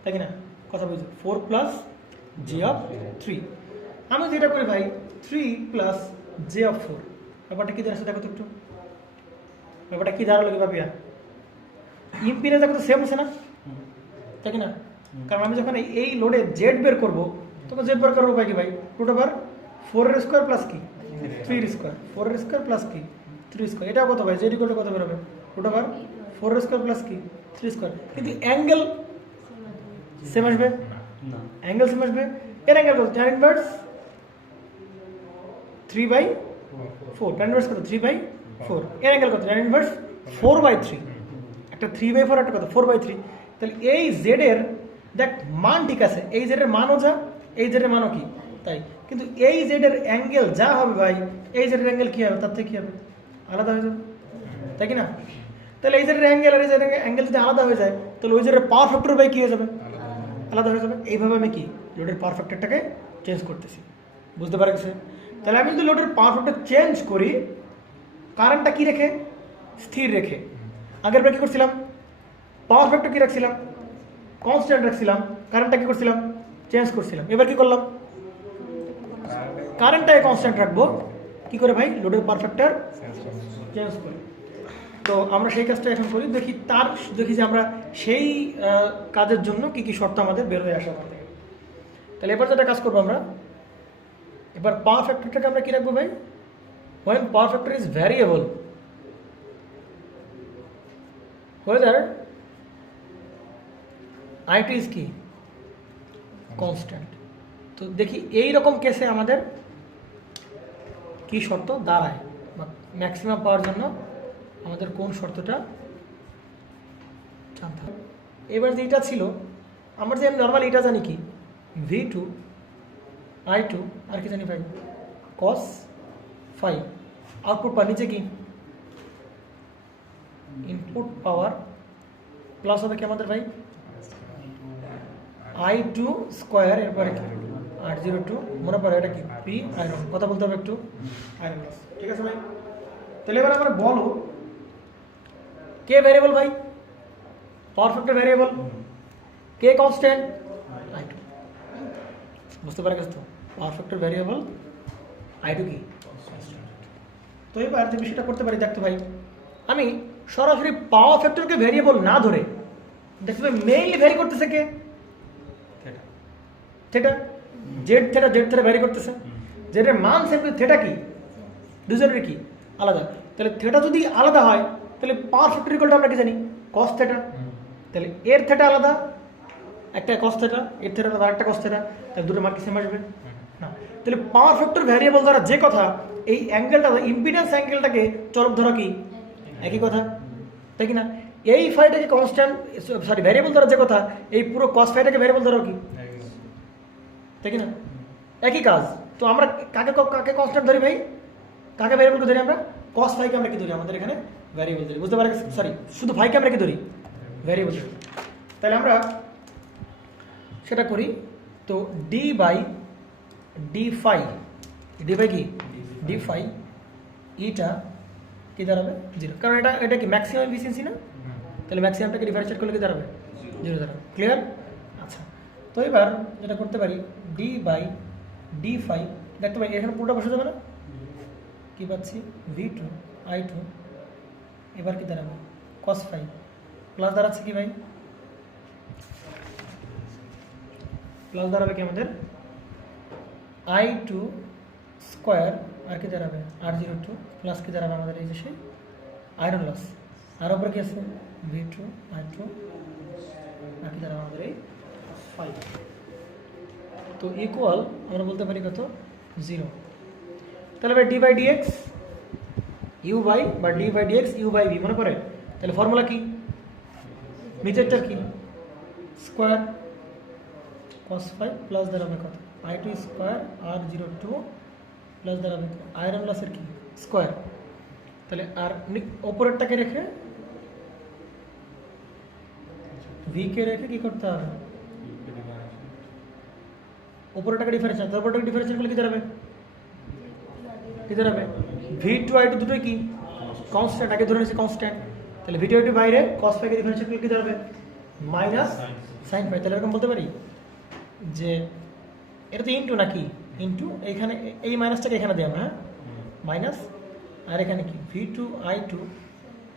তাই কি না? কথা বুঝছো 4 প্লাস জে অফ 3, আমি যেটা করি ভাই 3 প্লাস জে অফ 4, ব্যাপারটা কী দাঁড়াচ্ছে দেখো তো একটু, ব্যাপারটা কী দাঁড়ালো কি ভাবিয়া, ইম্পিডেন্স দেখো তো সেম আছে না, তাই কি না? কারণ আমি যখন এই লোডে জেড বের করবো তখন জেড বের করবো ভাই কি ভাই রুট ওভার 4 এর স্কোয়ার প্লাস কি 3 এর স্কোয়ার, 4 এর স্কোয়ার প্লাস কি 3 স্কোয়ার, এটা কত ভাই জেড ইকুয়াল টু কত বেরোবে রুট ওভার 4 এর স্কোয়ার প্লাস কি 3 স্কোয়ার, কিন্তু অ্যাঙ্গেল সেম আসবে, না অ্যাঙ্গেল সেম আসবে, এর অ্যাঙ্গেল কত tan ইনভার্স 3/4, tan ইনভার্স কত 3/4, এর অ্যাঙ্গেল কত tan ইনভার্স 4/3, একটা 3/4 একটা কত 4/3, তাহলে এই জেড এর দেখ মান ঠিক আছে, এই জেড এর মানও যা এই জেড এর মানও কি তাই, কিন্তু এই জেড এর অ্যাঙ্গেল যা হবে ভাই এই জেড এর অ্যাঙ্গেল কি হবে তার থেকে কি হবে আলাদা হয়ে যাবে, তাই কি না? তাহলে এই জেড এর অ্যাঙ্গেল আর এই জেড এর অ্যাঙ্গেল যদি আলাদা হয়ে যায় তাহলে ওই জেড এর পাওয়ার ফ্যাক্টর ভাই কি হয়ে যাবে আলাদা হয়ে যাবে। এইভাবে আমি কি লোডের পাওয়ার ফ্যাক্টরটাকে চেঞ্জ করতেছি, বুঝতে পারছি? তাহলে আমি যদি লোডের পাওয়ার ফ্যাক্টর চেঞ্জ করি কারেন্টটা কি রেখে স্থির রেখে, আগের বার কি করছিলাম পাওয়ার ফ্যাক্টর কি রাখছিলাম কনস্ট্যান্ট রাখছিলাম, কারেন্টটা কি করছিলাম চেঞ্জ করছিলাম, এবার কি করলাম কারেন্টটাকে কনস্ট্যান্ট রাখবো কি করে ভাই লোডের পাওয়ার ফ্যাক্টর চেঞ্জ করি। তো আমরা সেই কাজটা এখন করি, দেখি যে আমরা সেই কাজের জন্য কি কি শর্ত আমাদের বের হয়ে আসা আমাদের। তাহলে এবার যেটা কাজ করবো আমরা এবার পাওয়ার ফ্যাক্টরটাকে আমরা কি রাখবো ভাই, when power factor is variable whether I2 is কি কনস্ট্যান্ট। তো দেখি এই রকম কেসে আমাদের কি শর্ত দাঁড়ায় বা ম্যাক্সিমাম পাওয়ার জন্য আমাদের কোন শর্তটা জানতে হবে। এবার যে এটা ছিল আমরা যে নর্মাল এটা জানি কি V2 I2 আর কি জানি ভাই cos phi, আউটপুট পাওয়ার নিচে কি ইনপুট পাওয়ার প্লাস হবে কি আমাদের ভাই I2 স্কোয়ার এরপরে R02 মনে পড়ে এটা কি পি আয়রন কথা বলতে হবে একটু আয়রন লস ঠিক আছে ভাই তাহলে এবার আমরা বলো কে ভ্যারিয়েবল ভাই পাওয়ার ফ্যাক্টর ভ্যারিয়েবল কে কনস্ট্যান্ট I2 বুঝতে পারা গেছে তো পাওয়ার ফ্যাক্টর ভ্যারিয়েবল I2 কি তো এবার যে বিষয়টা করতে পারি দেখতে ভাই আমি সরাসরি পাওয়ার ফ্যাক্টরকে ভ্যারিয়েবল না ধরে দেখতে ভাই মেইনলি ভ্যারি করতেছে কে থেটা জেড থেটা ভ্যারি করতেছে জেডের মান সেম থেটা কি দুজনের কি আলাদা তাহলে থেটা যদি আলাদা হয় তাহলে পাওয়ার ফ্যাক্টর ইকুয়ালটা আমরা কি জানি কস থেটা তাহলে এর থেটা আলাদা একটা কস থেটা এর থেটা আলাদা আরেকটা কস থেটা তাহলে দুটো মান কি সেম আসবে না তাহলে পাওয়ার ফ্যাক্টর ভ্যারিয়েবল দ্বারা যে কথা এই অ্যাঙ্গেলটা ইম্পিডেন্স অ্যাঙ্গেলটাকে চলক ধরা কি একই কথা তাই কি না এই ফাইটাকে কনস্ট্যান্ট সরি ভ্যারিয়েবল দ্বারা যে কথা এই পুরো কস ফাইটাকে ভ্যারিয়েবল দ্বারাও কি তাই কি না একই কাজ তো আমরা কাকে কাকে কনস্ট্যান্ট ধরি ভাই কাকে ভ্যারিয়েবলকে ধরি আমরা কস ফাইকে আমরা কি ধরি আমাদের এখানে ভ্যারিয়েবল ধরি বুঝতে পারছি সরি শুধু ফাইকে আমরা কি ধরি ভ্যারিয়েবল ধরি তাহলে আমরা সেটা করি তো ডি বাই ফাই কি ডি ফাই ইটা কি দাঁড়াবে 0 কারণ এটা কি ম্যাক্সিমাম এফিসিয়েন্সি না তাহলে ম্যাক্সিমামটাকে ডিফারেন্সিয়েট করলে কি দাঁড়াবে 0 দাঁড়াবে ক্লিয়ার আচ্ছা তো এবার যেটা করতে পারি ডি বাই ডি ফাই দেখতে পাই এখানে পুরোটা বসে যাবে না কি পাচ্ছি V2 I2 এবার কি দাঁড়াবে cos ফাই প্লাস দাঁড়াচ্ছে কি ভাই প্লাস দাঁড়াবে কি আমাদের I2 স্কোয়ার আর কি দাঁড়াবে R02 প্লাস কি দাঁড়াবে আমাদের এই যে সেই আয়রন লস আর উপরে কি আছে V2 I2 আর কি দাঁড়াবে আমাদের এই 5 তো ইকুয়াল আমরা বলতে পারি কত 0 তাহলে ভাই d by dx u by বা d by dx u by v মনে পড়ে তাহলে ফর্মুলা কি নিচেরটা কি স্কোয়ার cos ফাই প্লাস দাঁড়াবে কত I2 স্কোয়ার R02 প্লাস দাঁড়াবে আয়রন লসের কি স্কোয়ার তাহলে আর ওপরেরটাকে রেখে ভি কে রেখে কি করতে হবে ওপরেরটাকে ডিফারেন্সিয়েট তারপরটাকে ডিফারেন্সিয়েট করলে কি দাঁড়াবে V2 I2 দুটোই কি কনস্ট্যান্ট আগে ধরে নিয়েছে কনস্ট্যান্ট তাহলে V2 I2 বাইরে cos ফাইকে ডিফারেন্সিয়েট করলে কি দাঁড়াবে মাইনাস সাইন ফাই তাহলে এরকম বলতে পারি যে এটা তো ইনটু নাকি ইনটু এইখানে এই মাইনাসটাকে এখানে দিই আমরা হ্যাঁ মাইনাস আর এখানে কি V2 I2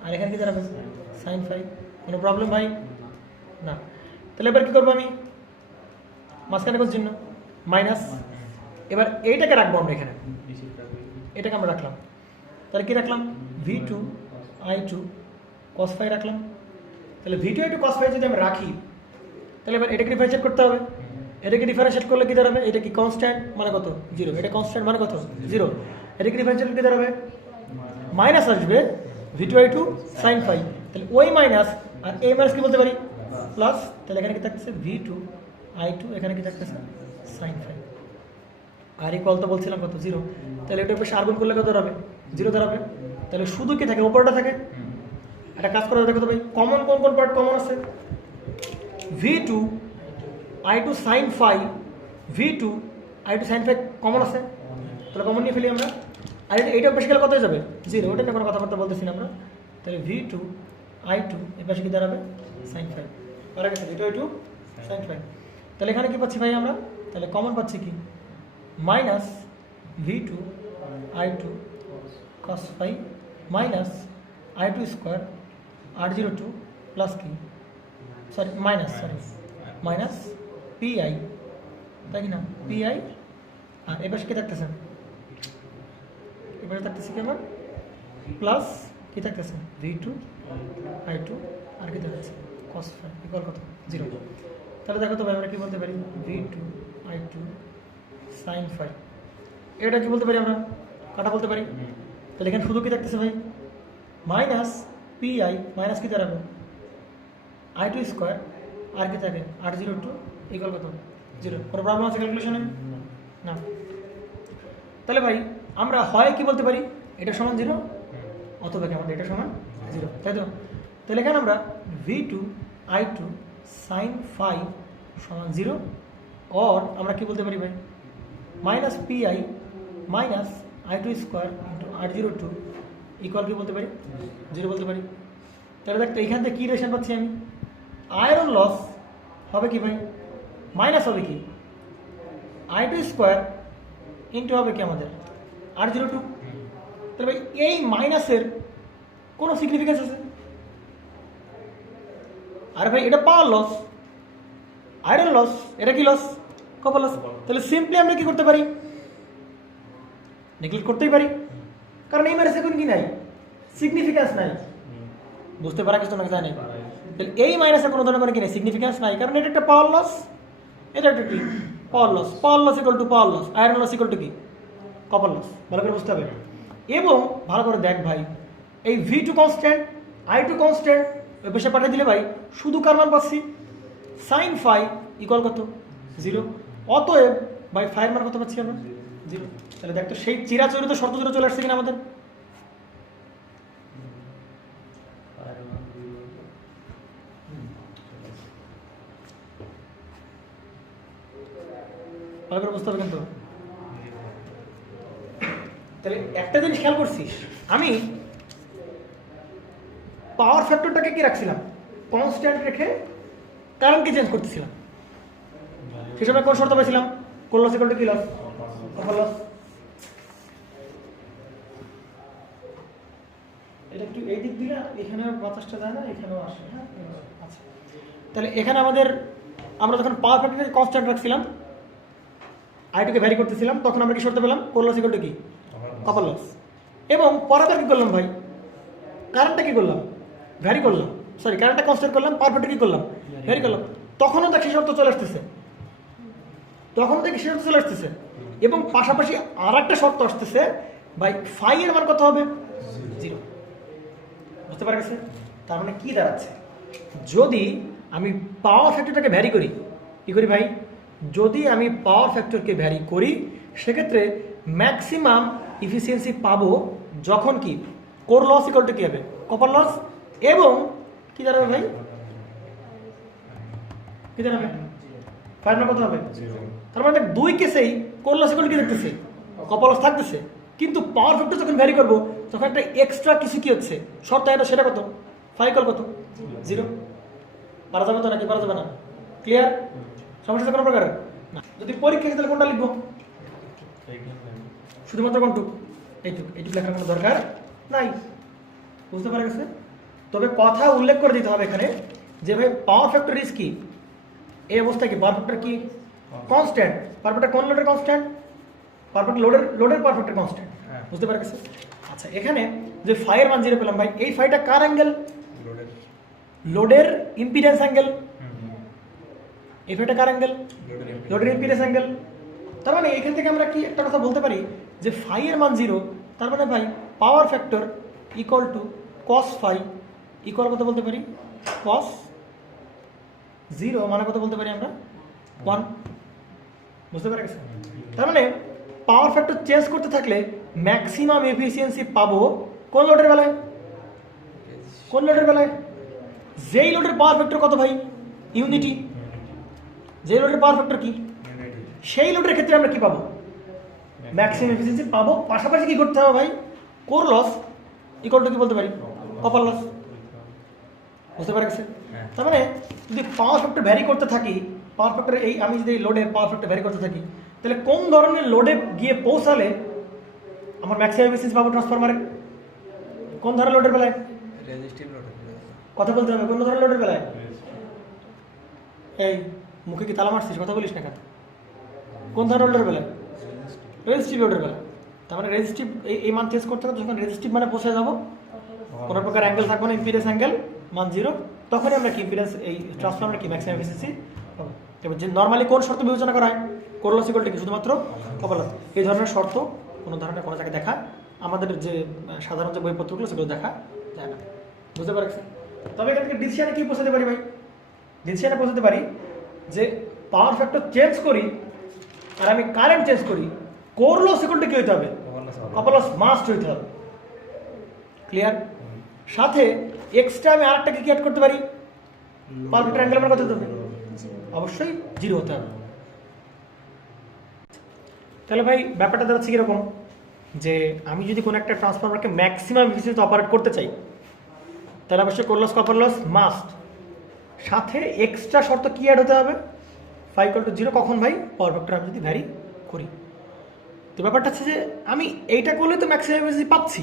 আর এখানে কি দাঁড়াবে সাইন ফাই কোনো প্রবলেম ভাই না তাহলে এবার কী করবো আমি মাঝখানে কোন চিহ্ন মাইনাস এবার এইটাকে রাখবো আমরা এখানে এটাকে আমরা রাখলাম তাহলে কি রাখলাম V2 I2 cos ফাই রাখলাম তাহলে V2 I2 cos ফাই যদি আমি রাখি তাহলে এবার এটাকে ডিফারেন্সিয়েট করতে হবে এটাকে ডিফারেন্সিয়েট করলে কি দাঁড়াবে এটা কি কনস্ট্যান্ট মানে কত 0 এটা কনস্ট্যান্ট মানে কত 0 এটাকে ডিফারেন্সিয়েট কি দাঁড়াবে মাইনাস আসবে V2 I2 sin ফাই তাহলে ওই মাইনাস আর এই মাইনাস কি বলতে পারি প্লাস তাহলে এখানে কি থাকতেছে V2 I2 এখানে কি থাকতেছে sin ফাই আর ইকুয়াল তো বলছিলাম কত 0 তাহলে এটার পাশে আর্গুন করলে কত দাঁড়াবে 0 দাঁড়াবে তাহলে শুধু কি থাকে উপরটা থাকে একটা কাজ করা দেখো তো ভাই কমন কোন পার্ট কমন আছে V2 I2 sin phi V2 I2 sin phi common আছে তাহলে কমন নিয়ে ফেলি আমরা আর এইটা বেশি গেলে কত হয়ে যাবে 0 ওটা নিয়ে কোনো কথাবার্তা বলতেছি না আমরা তাহলে V2 I2 এর পাশে কি দাঁড়াবে sin ফাই পারা গেছে V2 I2 sin ফাই তাহলে এখানে কি পাচ্ছি ভাই আমরা তাহলে কমন পাচ্ছি কি minus V2 I2 cos phi minus I2 square R02 plus কি সরি মাইনাস PI তাই কি না PI আর এবার কি থাকতেছে এবারে থাকতেছে কি আমার প্লাস কি থাকতেছে V2 I2 আর কি থাকতেছে cos ফাই ইকুয়াল কত 0 তাহলে দেখো তো ভাই আমরা কি বলতে পারি V2 I2 sin ফাই এটা কি বলতে পারি আমরা কাটা বলতে পারি তাহলে এখানে শুধু কি থাকতেছে ভাই মাইনাস PI মাইনাস কি দাঁড়াবে I2 স্কোয়ার আর কি থাকে R02 ইকুয়াল কত 0 কোনো প্রবলেম আছে ক্যালকুলেশনে না তাহলে ভাই আমরা হয় কি বলতে পারি এটা সমান 0 অথবা কি আমাদের এটা সমান 0 তাই তো তাহলে এখানে আমরা V2 I2 sin ফাই সমান 0 অর আমরা কি বলতে পারি ভাই minus PI minus I2 square into R02 equal কি বলতে পারি 0 বলতে পারি। তাহলে দেখতে এইখান থেকে কী রিলেশন পাচ্ছি আমি আয়রন লস হবে কি ভাই মাইনাস হবে কি I2 স্কোয়ার ইন্টু হবে কি আমাদের R02। তাহলে ভাই এই মাইনাসের কোনো সিগনিফিকেন্স আছে? আরে ভাই এটা পাওয়ার লস আয়রন লস, এটা কি লস কপার লস। তাহলে সিম্পলি আমরা কি করতে পারি নেগলেক্ট করতেই পারি, কারণ এই মাইনাসে কোনো কি নাই সিগনিফিকেন্স নাই। বুঝতে পারা কিছু না যায় নাই। তাহলে এই মাইনাসে কোনো ধরনের কোনো কি নাই সিগনিফিকেন্স নাই, কারণ এটা একটা পাওয়ার লস, এটা একটা কি power loss equal to power loss, iron loss equal to কি কপার লস। ভালো করে বুঝতে হবে। এবং ভালো করে দেখ ভাই এই V2 কনস্ট্যান্ট I2 কনস্ট্যান্ট ওই পাশে পাঠিয়ে দিলে ভাই শুধু কার মান পাচ্ছি সাইন ফাই ইকুয়াল কত 0। অতএব ভাই ফাইয়ের মান কত পাচ্ছি আমরা 0। তাহলে দেখ তো সেই চিরাচরিত শর্ত জুড়ে চলে আসছে কিনা আমাদের। ভালো করে বুঝতে হবে কিন্তু। তাহলে একটা জিনিস খেয়াল করছিস, আমি পাওয়ার ফ্যাক্টরটাকে কি রাখছিলাম কনস্ট্যান্ট রেখে কারেন্টকে চেঞ্জ করতেছিলাম। সে সময় কোন শর্ত পেয়েছিলাম কোন লস ইকুয়াল টু কি লস কপার লস। এটা একটু এই দিক দিলে এখানে বাতাসটা যায় না, এখানেও আসে। হ্যাঁ আচ্ছা, তাহলে এখানে আমাদের আমরা যখন পাওয়ার ফ্যাক্টরকে কনস্ট্যান্ট রাখছিলাম I2 কে ভ্যারি করতেছিলাম, তখন আমরা কি শর্ত পেলাম কোন লস ইকুয়াল টু কি কপার লস। এবং পরেরবার কি করলাম ভাই কারেন্টটা কি করলাম ভ্যারি করলাম, সরি কারেন্টটা কনস্ট্যান্ট করলাম, পাওয়ার ফ্যাক্টর কি করলাম ভ্যারি করলাম। তখনও দেখি শর্ত চলে আসতেছে, এবং পাশাপাশি আর একটা শর্ত আসতেছে ভাই ফাই এর মান কত হবে 0। বুঝতে পারা গেছে? তার মানে কি দাঁড়াচ্ছে যদি আমি পাওয়ার ফ্যাক্টরটাকে ভ্যারি করি, কি করি ভাই যদি আমি পাওয়ার ফ্যাক্টরকে ভ্যারি করি সেক্ষেত্রে ম্যাক্সিমাম ইফিসিয়েন্সি পাবো যখন কি কোর লস ইকুয়াল টু কি হবে কপার লস, এবং কি দাঁড়াবে ভাই কি দাঁড়াবে ফাইয়ের মান কত হবে 0। তার মানে দুই কেসেই কোর লস ইকুয়াল কি দেখতেছে কপার লস থাকতেছে, কিন্তু পাওয়ার ফ্যাক্টর যখন ভ্যারি করবো তখন একটা এক্সট্রা কিছু কি হচ্ছে শর্ত এটা, সেটা কত ফাই ইকুয়াল কত 0। পারা যাবে তো নাকি পারা যাবে না? ক্লিয়ার? সমস্যা কোনো প্রকার না। যদি পরীক্ষা তাহলে কোনটা লিখবো শুধুমাত্র কোনটুক এইটুক লেখার কোনো দরকার নাই। বুঝতে পারা গেছে? তবে কথা উল্লেখ করে দিতে হবে এখানে যে ভাই পাওয়ার ফ্যাক্টর ইজ কি এই অবস্থায় কি পাওয়ার ফ্যাক্টর কি কনস্ট্যান্ট। পাওয়ার ফ্যাক্টর কোন লোডের কনস্ট্যান্ট পাওয়ার ফ্যাক্টর লোডের পাওয়ার ফ্যাক্টর কনস্ট্যান্ট। বুঝতে পারা গেছে? আচ্ছা এখানে যে ফাইয়ের মান 0 পেলাম ভাই, এই ফাইটা কার অ্যাঙ্গেল লোডের ইম্পিডেন্স অ্যাঙ্গেল, এই ফাইটা কার অ্যাঙ্গেল লোডের ইম্পিডেন্স অ্যাঙ্গেল। তার মানে এখান থেকে আমরা কি একটা কথা বলতে পারি যে ফাই এর মান 0, তার মানে ভাই power factor equal to cos phi equal কত বলতে পারি কস 0 মানে কত বলতে পারি আমরা 1। বুঝতে পারা গেছে? তার মানে পাওয়ার ফ্যাক্টর চেঞ্জ করতে থাকলে ম্যাক্সিমাম এফিসিয়েন্সি পাবো কোন লোডের বেলায় যেই লোডের পাওয়ার ফ্যাক্টর কত ভাই ইউনিটি, যেই লোডের পাওয়ার ফ্যাক্টর কি সেই লোডের ক্ষেত্রে আমরা কি পাবো ম্যাক্সিমাম এফিসিয়েন্সি পাবো। পাশাপাশি কি করতে হবে ভাই কোর লস ইকুয়াল টু কি বলতে পারি কপার লস। বুঝতে পারা গেছে? তার মানে যদি পাওয়ার ফ্যাক্টর ভ্যারি করতে থাকি পাওয়ার ফ্যাক্টর এই আমি যদি লোডের পাওয়ার ফ্যাক্টর ভ্যারি করতে থাকি তাহলে কোন ধরনের লোডে গিয়ে পৌঁছালে আমার ম্যাক্সিমাম এফিসিয়েন্সি পাবো ট্রান্সফরমারের কোন ধরনের লোডের বেলায় রেজিস্টিভ লোডের কথা বলতে হবে কোন ধরনের লোডের বেলায়। এই মুখে কি তালা মারছিস কথা বলিস না কেন? কোন ধরনের লোডের বেলায় রেজিস্টিভ লোডের বেলায়। তার মানে রেজিস্টিভ এই মান চেঞ্জ করতে হবে যখন রেজিস্টিভ মানে পৌঁছে যাবো কোনো প্রকার অ্যাঙ্গেল থাকবে না ইম্পিডেন্স অ্যাঙ্গেল মান 0, তখনই আমরা কি ইম্পিডেন্স এই ট্রান্সফরমার কি ম্যাক্সিমাম এফিসিয়েন্সি পাবো। এবার যে নর্মালি কোন শর্ত বিবেচনা করা হয় কোর লস ইকুয়াল টু শুধুমাত্র কপার লস। এই ধরনের শর্ত কোনো ধরনের কোনো জায়গায় দেখা আমাদের যে সাধারণ যে বইপত্রগুলো সেগুলো দেখা যায় না। বুঝতে পারছি? তবে এখান থেকে ডিসিশনে কি পৌঁছাতে পারি ভাই ডিসিশনে পৌঁছাতে পারি যে পাওয়ার ফ্যাক্টর চেঞ্জ করি আর আমি কারেন্ট চেঞ্জ করি কোর লস ইকুয়াল টু কি হতে হবে কপার লস মাস্ট হইতে হবে। ক্লিয়ার? সাথে এক্সট্রা আমি আরেকটা কি অ্যাড করতে পারি পাওয়ার ফ্যাক্টর অ্যাঙ্গেল আমার কত হতে হবে অবশ্যই 0 হতে হবে। তাহলে ভাই ব্যাপারটা দাঁড়াচ্ছে কীরকম, যে আমি যদি কোনো একটা ট্রান্সফরমারকে ম্যাক্সিমাম এফিসিয়েন্সিতে অপারেট করতে চাই, তাহলে অবশ্যই core loss copper loss must, সাথে এক্সট্রা শর্ত কী অ্যাড হতে হবে, ফাই ইকুয়াল টু 0 কখন ভাই, পাওয়ার ফ্যাক্টর আমি যদি ভ্যারি করি। তো ব্যাপারটা হচ্ছে যে আমি এইটা করলে তো ম্যাক্সিমাম এফিসিয়েন্সি পাচ্ছি,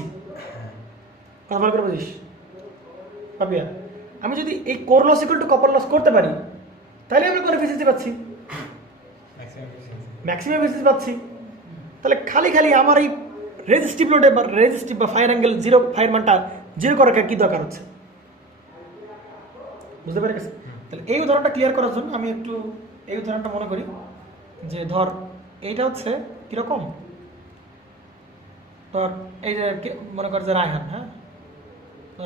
কথা ভালো করে বুঝিস পাপিয়া। আমি যদি এই core loss equal to copper loss করতে পারি, তাহলে আমি কোন এফিসিয়েন্সি পাচ্ছি, ম্যাক্সিমাম এফিসিয়েন্সি পাচ্ছি। তাহলে খালি খালি আমার এই রেজিস্টিভ লোডে বা রেজিস্টিভ বা ফায়ার অ্যাঙ্গেল 0 ফায়ার মানটা 0 করার কি দরকার হচ্ছে, বুঝতে পেরে গেছে? তাহলে এই উদাহরণটা ক্লিয়ার করার জন্য আমি একটু এই উদাহরণটা মনে করি, যে ধর এইটা হচ্ছে কীরকম, ধর এই যে মনে কর যে রায়হান, হ্যাঁ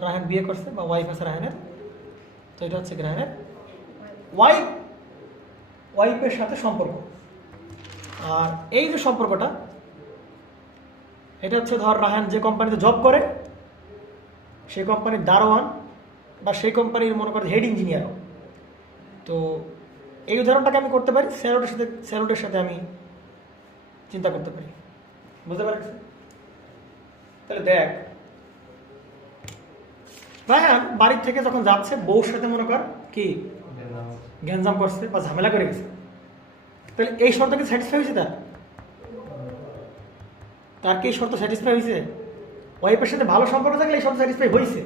রায়হান বিয়ে করছে বা ওয়াইফ আছে রায়হানের, তো এটা হচ্ছে রায়হানের ওয়াইফের সাথে সম্পর্ক। আর এই যে সম্পর্কটা, এটা হচ্ছে ধর রায়হান যে কোম্পানিতে জব করে সেই কোম্পানির দারোয়ান বা সেই কোম্পানির মনে করেন হেড ইঞ্জিনিয়ারও। তো এই উদাহরণটাকে আমি করতে পারি স্যালুটের সাথে আমি চিন্তা করতে পারি, বুঝতে পারছি? তাহলে দেখ রায়হান বাড়ির থেকে যখন যাচ্ছে বউর সাথে মনে কর কি গ্যাঞ্জাম করছে বা ঝামেলা করে গেছে, তাহলে এই শর্ত কি স্যাটিসফাই হয়েছে তার কি এই শর্ত স্যাটিসফাই হয়েছে? ওয়াইফের সাথে ভালো সম্পর্ক থাকলে এই শর্ত স্যাটিসফাই হয়েছে,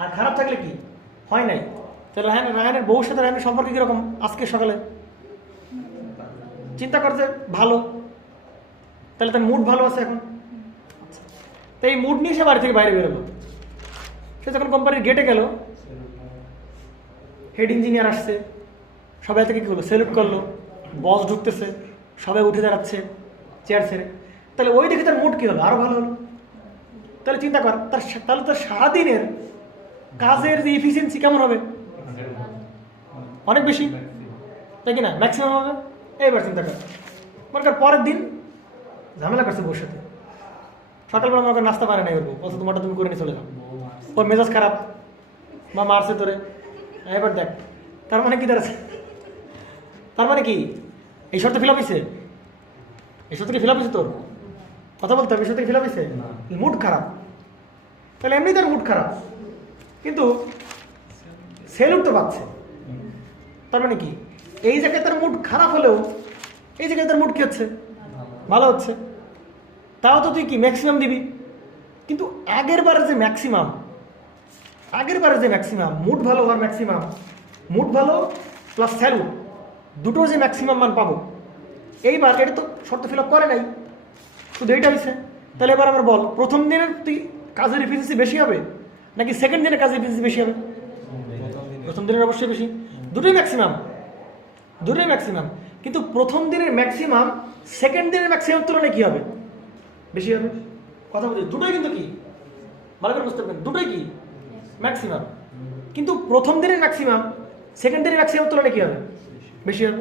আর খারাপ থাকলে কি হয় নাই। তাহলে রায়হানের বউর সাথে রায়হানের সম্পর্ক কীরকম আজকে সকালে চিন্তা করছে ভালো, তাহলে তার মুড ভালো আছে এখন। তো এই মুড নিয়ে সে বাড়ি থেকে বাইরে বেরোলো, সে যখন কোম্পানির গেটে গেল, হেড ইঞ্জিনিয়ার আসছে, সবাই থেকে কী করলো, সেলুট করলো, বস ঢুকতেছে, সবাই উঠে দাঁড়াচ্ছে চেয়ার ছেড়ে, তাহলে ওই দেখে তার মুড কী হলো, আরও ভালো হলো। তাহলে চিন্তা কর তাহলে তার সারাদিনের কাজের যে এফিসিয়েন্সি কেমন হবে, অনেক বেশি, তাই কি না, ম্যাক্সিমাম হবে। এইবার চিন্তা কর মনে কর পরের দিন ঝামেলা করছে বউর সাথে, সকালবেলা মনে কর নাস্তা পারে নাই, ওর বউ তোমারটা তুমি করে নিয়ে চলে যাও, ওর মেজাজ খারাপ বা মারছে তোরে। এবার দেখ তার মানে কি দাঁড়াচ্ছে, তার মানে কি এই শর্ত ফিল আপ হয়েছে, এই শর্ত কি ফিল আপ হয়েছে, তোর কথা বলতে হবে, এই শর্ত কি ফিল আপ হয়েছে, মুড খারাপ, তাহলে এমনি তার মুড খারাপ, কিন্তু সেলুট তো পাচ্ছে, তার মানে কি এই জায়গায় তার মুড খারাপ হলেও এই জায়গায় তার মুড কি হচ্ছে, ভালো হচ্ছে। তাও তো তুই কি ম্যাক্সিমাম দিবি, কিন্তু আগের বারে যে ম্যাক্সিমাম মুড ভালো হওয়ার ম্যাক্সিমাম, মুড ভালো প্লাস স্যালুট দুটোর যে ম্যাক্সিমাম মান পাবো, এইবার এটা তো শর্ত ফিল আপ করে নাই, শুধু এইটা হয়েছে। তাহলে এবার আমার বল, প্রথম দিনের তুই কাজের এফিসিয়েন্সি বেশি হবে নাকি সেকেন্ড দিনের কাজের এফিসিয়েন্সি বেশি হবে? প্রথম দিনের অবশ্যই বেশি, দুটোই ম্যাক্সিমাম, কিন্তু প্রথম দিনের ম্যাক্সিমাম সেকেন্ড দিনের ম্যাক্সিমাম তুলনায় কী হবে, বেশি হবে। কথা বলছি দুটোই কিন্তু কি ভালো করে বুঝতে পারবেন, দুটোই কি ম্যাক্সিমাম, কিন্তু প্রথম দিনের ম্যাক্সিমাম সেকেন্ড দিনের ম্যাক্সিমাম তুলনায় কী হবে, বেশি হবে।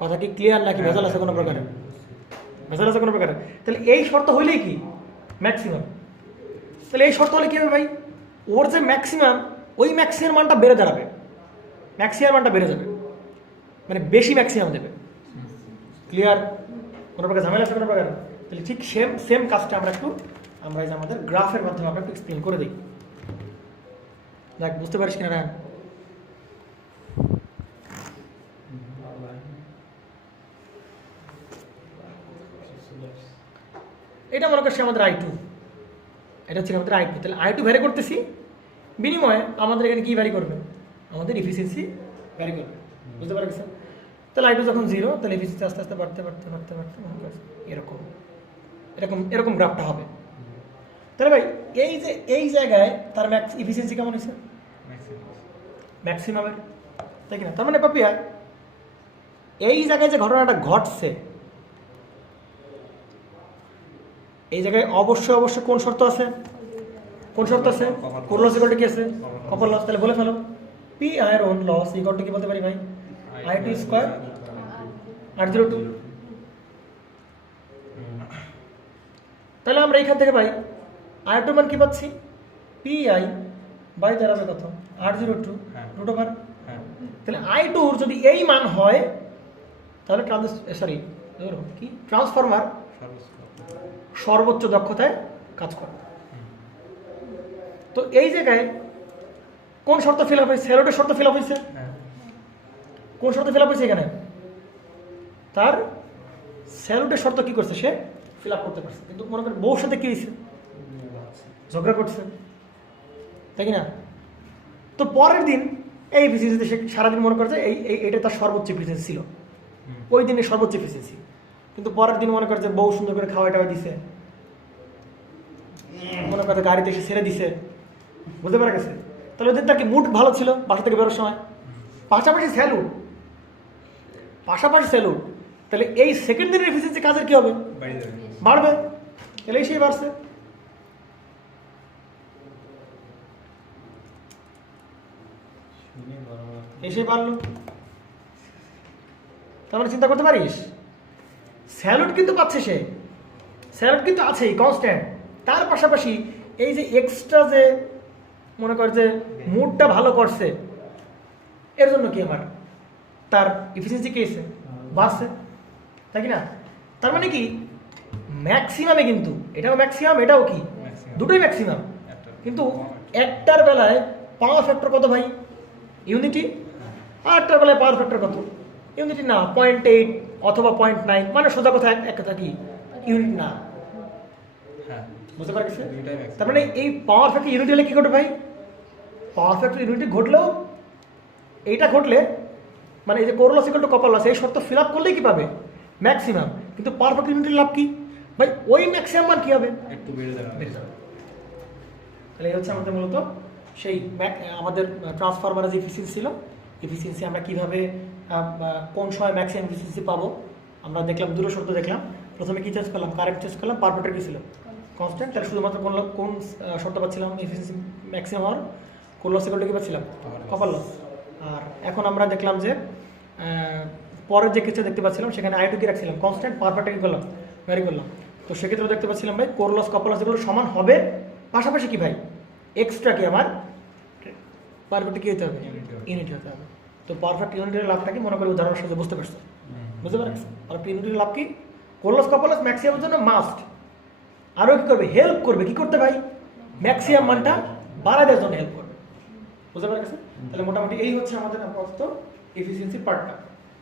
কথা কি ক্লিয়ার নাকি ভেজাল আছে কোনো প্রকারে? তাহলে এই শর্ত হইলেই কি ম্যাক্সিমাম, তাহলে এই শর্ত হলে কী হবে ভাই, ওর যে ম্যাক্সিমাম ওই ম্যাক্সিমাম মানটা বেড়ে দাঁড়াবে, ম্যাক্সিমাম মানটা বেড়ে যাবে, মানে বেশি ম্যাক্সিমাম দেবে। ক্লিয়ার? কোনো প্রকার ঝামেলা আছে কোনো প্রকার? তাহলে ঠিক সেম কাজটা আমরা এই যে আমাদের গ্রাফের মাধ্যমে আমরা একটু এক্সপ্লেন করে দিই। দেখ বুঝতে পারিস কিনা রায়হান? এটা মনে করছি আমাদের I2, এটা হচ্ছে আমাদের I2। তাহলে I2 ভ্যারি করতেছি, বিনিময়ে আমাদের এখানে কি ভ্যারি করবে, আমাদের এফিসিয়েন্সি ভ্যারি করবে, বুঝতে পারছি? তাহলে I2 যখন 0, তাহলে এফিসিয়েন্সি আস্তে আস্তে বাড়তে এরকম গ্রাফটা হবে। তাহলে ভাই এই জায়গায় তার এফিসিয়েন্সি কেমন হয়েছে, ম্যাক্সিমামের, তাই কিনা? তার মানে পাপিয়া এই জায়গায় যে ঘটনাটা ঘটছে, এই জায়গায় অবশ্যই কোন শর্ত আছে, কোন লস ইকুয়াল টু কি আছে, কপার লস। তাহলে বলে ফেলো P iron loss equal to কি বলতে পারি ভাই, I2 স্কয়ার R02। তাহলে আমরা এইখান থেকে ভাই R2 মান কি পাচ্ছি, PI বাই দাঁড়াবে কত, R02 √, তাহলে I2 যদি এই মান হয় তাহলে ট্রান্সফরমার সর্বোচ্চ দক্ষতায় কাজ করে। তো এই জায়গায় কোন শর্ত ফিল আপ হয়েছে? স্যালোটের শর্ত ফিল আপ হয়েছে। কোন শর্ত ফিল আপ হয়েছে এখানে? তার স্যালোটের শর্ত কি করছে সে ফিল আপ করতে পারছে, কিন্তু মনে করেন বউর সাথে কি হয়েছে? ঝগড়া করছে, তাই কি না? তো পরের দিন এই এফিসিয়েন্সিতে সে সারাদিন মনে করছে এইটা তার সর্বোচ্চ এফিসিয়েন্সি ছিল, ওই দিনের সর্বোচ্চ এফিসিয়েন্সি। কিন্তু পরের দিন মনে করছে বউ সুন্দর করে খাওয়া টাওয়া দিছে, মনে করছে গাড়িতে এসে ছেড়ে দিছে, বুঝতে পারা গেছে? তাহলে ওদের তার কি মুড ভালো ছিল বাসা থেকে বেরোর সময়? পাশাপাশি স্যালুট, তাহলে এই সেকেন্ড দিনের এফিসিয়েন্সি কাজের কি হবে? বাড়বে। তাহলে এই সেই বাড়ছে। এসে পারলো। তারপরে চিন্তা করতে পারিস স্যালুট কিন্তু পাচ্ছে, সে স্যালুট কিন্তু আছেই কনস্ট্যান্ট, তার পাশাপাশি এই যে এক্সট্রা যে মনে কর যে মুডটা ভালো করছে, এর জন্য কি আমার তার এফিসিয়েন্সি কি এসে বাড়ছে, তাই কি না? তার মানে কি ম্যাক্সিমামে, কিন্তু এটাও ম্যাক্সিমাম এটাও কি, দুটোই ম্যাক্সিমাম। কিন্তু একটার বেলায় পাওয়ার ফ্যাক্টর কত ভাই? ইউনিটি। আর একটার বেলায় পাওয়ার ফ্যাক্টর কত? ইউনিটি না, 0.8 অথবা 0.9, মানে সোজা কথা এক কথা কি ইউনিট না, বুঝতে পারছি? তার মানে এই পাওয়ার ফ্যাক্টর ইউনিটি হলে কি ঘটে ভাই? পাওয়ার ফ্যাক্টর ইউনিটি ঘটলেও এইটা ঘটলে মানে এই যে core loss equal to copper loss, এই শর্ত ফিল আপ করলেই কি পাবে? ম্যাক্সিমাম। কিন্তু পাওয়ার ফ্যাক্টর ইউনিটির লাভ কি ভাই? ওই ম্যাক্সিমাম মান কি হবে? একটু বেড়ে যাবে। তাহলে এই হচ্ছে আমাদের মূলত সেই আমাদের ট্রান্সফরমারের যে এফিসিয়েন্সি ছিল, এফিসিয়েন্সি আমরা কীভাবে কোন সময় ম্যাক্সিমাম এফিসিয়েন্সি পাবো আমরা দেখলাম। দুটো শর্ত দেখলাম। প্রথমে কি চেঞ্জ করলাম? কারেন্ট চেঞ্জ করলাম। পারফেক্টর কী ছিল? কনস্ট্যান্ট। তাহলে শুধুমাত্র কোন শর্ত পাচ্ছিলাম এফিসিয়েন্সি ম্যাক্সিমাম হওয়ার? কোন লস ইকুয়াল টু কি পাচ্ছিলাম? Copper loss. আর এখন আমরা দেখলাম যে পরের যে কেসটা দেখতে পাচ্ছিলাম সেখানে I2 কি রাখছিলাম? কনস্ট্যান্ট। পারফেক্টর কি করলাম? ভ্যারি করলাম। তো সেক্ষেত্রে দেখতে পাচ্ছিলাম ভাই কোর লস কপার লস এগুলো সমান হবে, পাশাপাশি কি ভাই এক্সট্রা কি আমার পারফেক্ট কি হতে হবে? ইউনিটি হতে হবে। তো পারফেক্ট ইউনিটের লাভটা কি মনে করি উদাহরণের সাথে বুঝতে পারছো? বুঝতে পারছো? পারফেক্ট ইউনিটের লাভ কি? কোর লস কপার লস ম্যাক্সিমামের জন্য মাস্ট। আরও কি করবে? হেল্প করবে। কি করতে ভাই? ম্যাক্সিমাম মানটা বাড়ায় দেওয়ার জন্য হেল্প করবে। বুঝতে পারছো? তাহলে মোটামুটি এই হচ্ছে আমাদের আপাতত এফিসিয়েন্সি পার্টটা।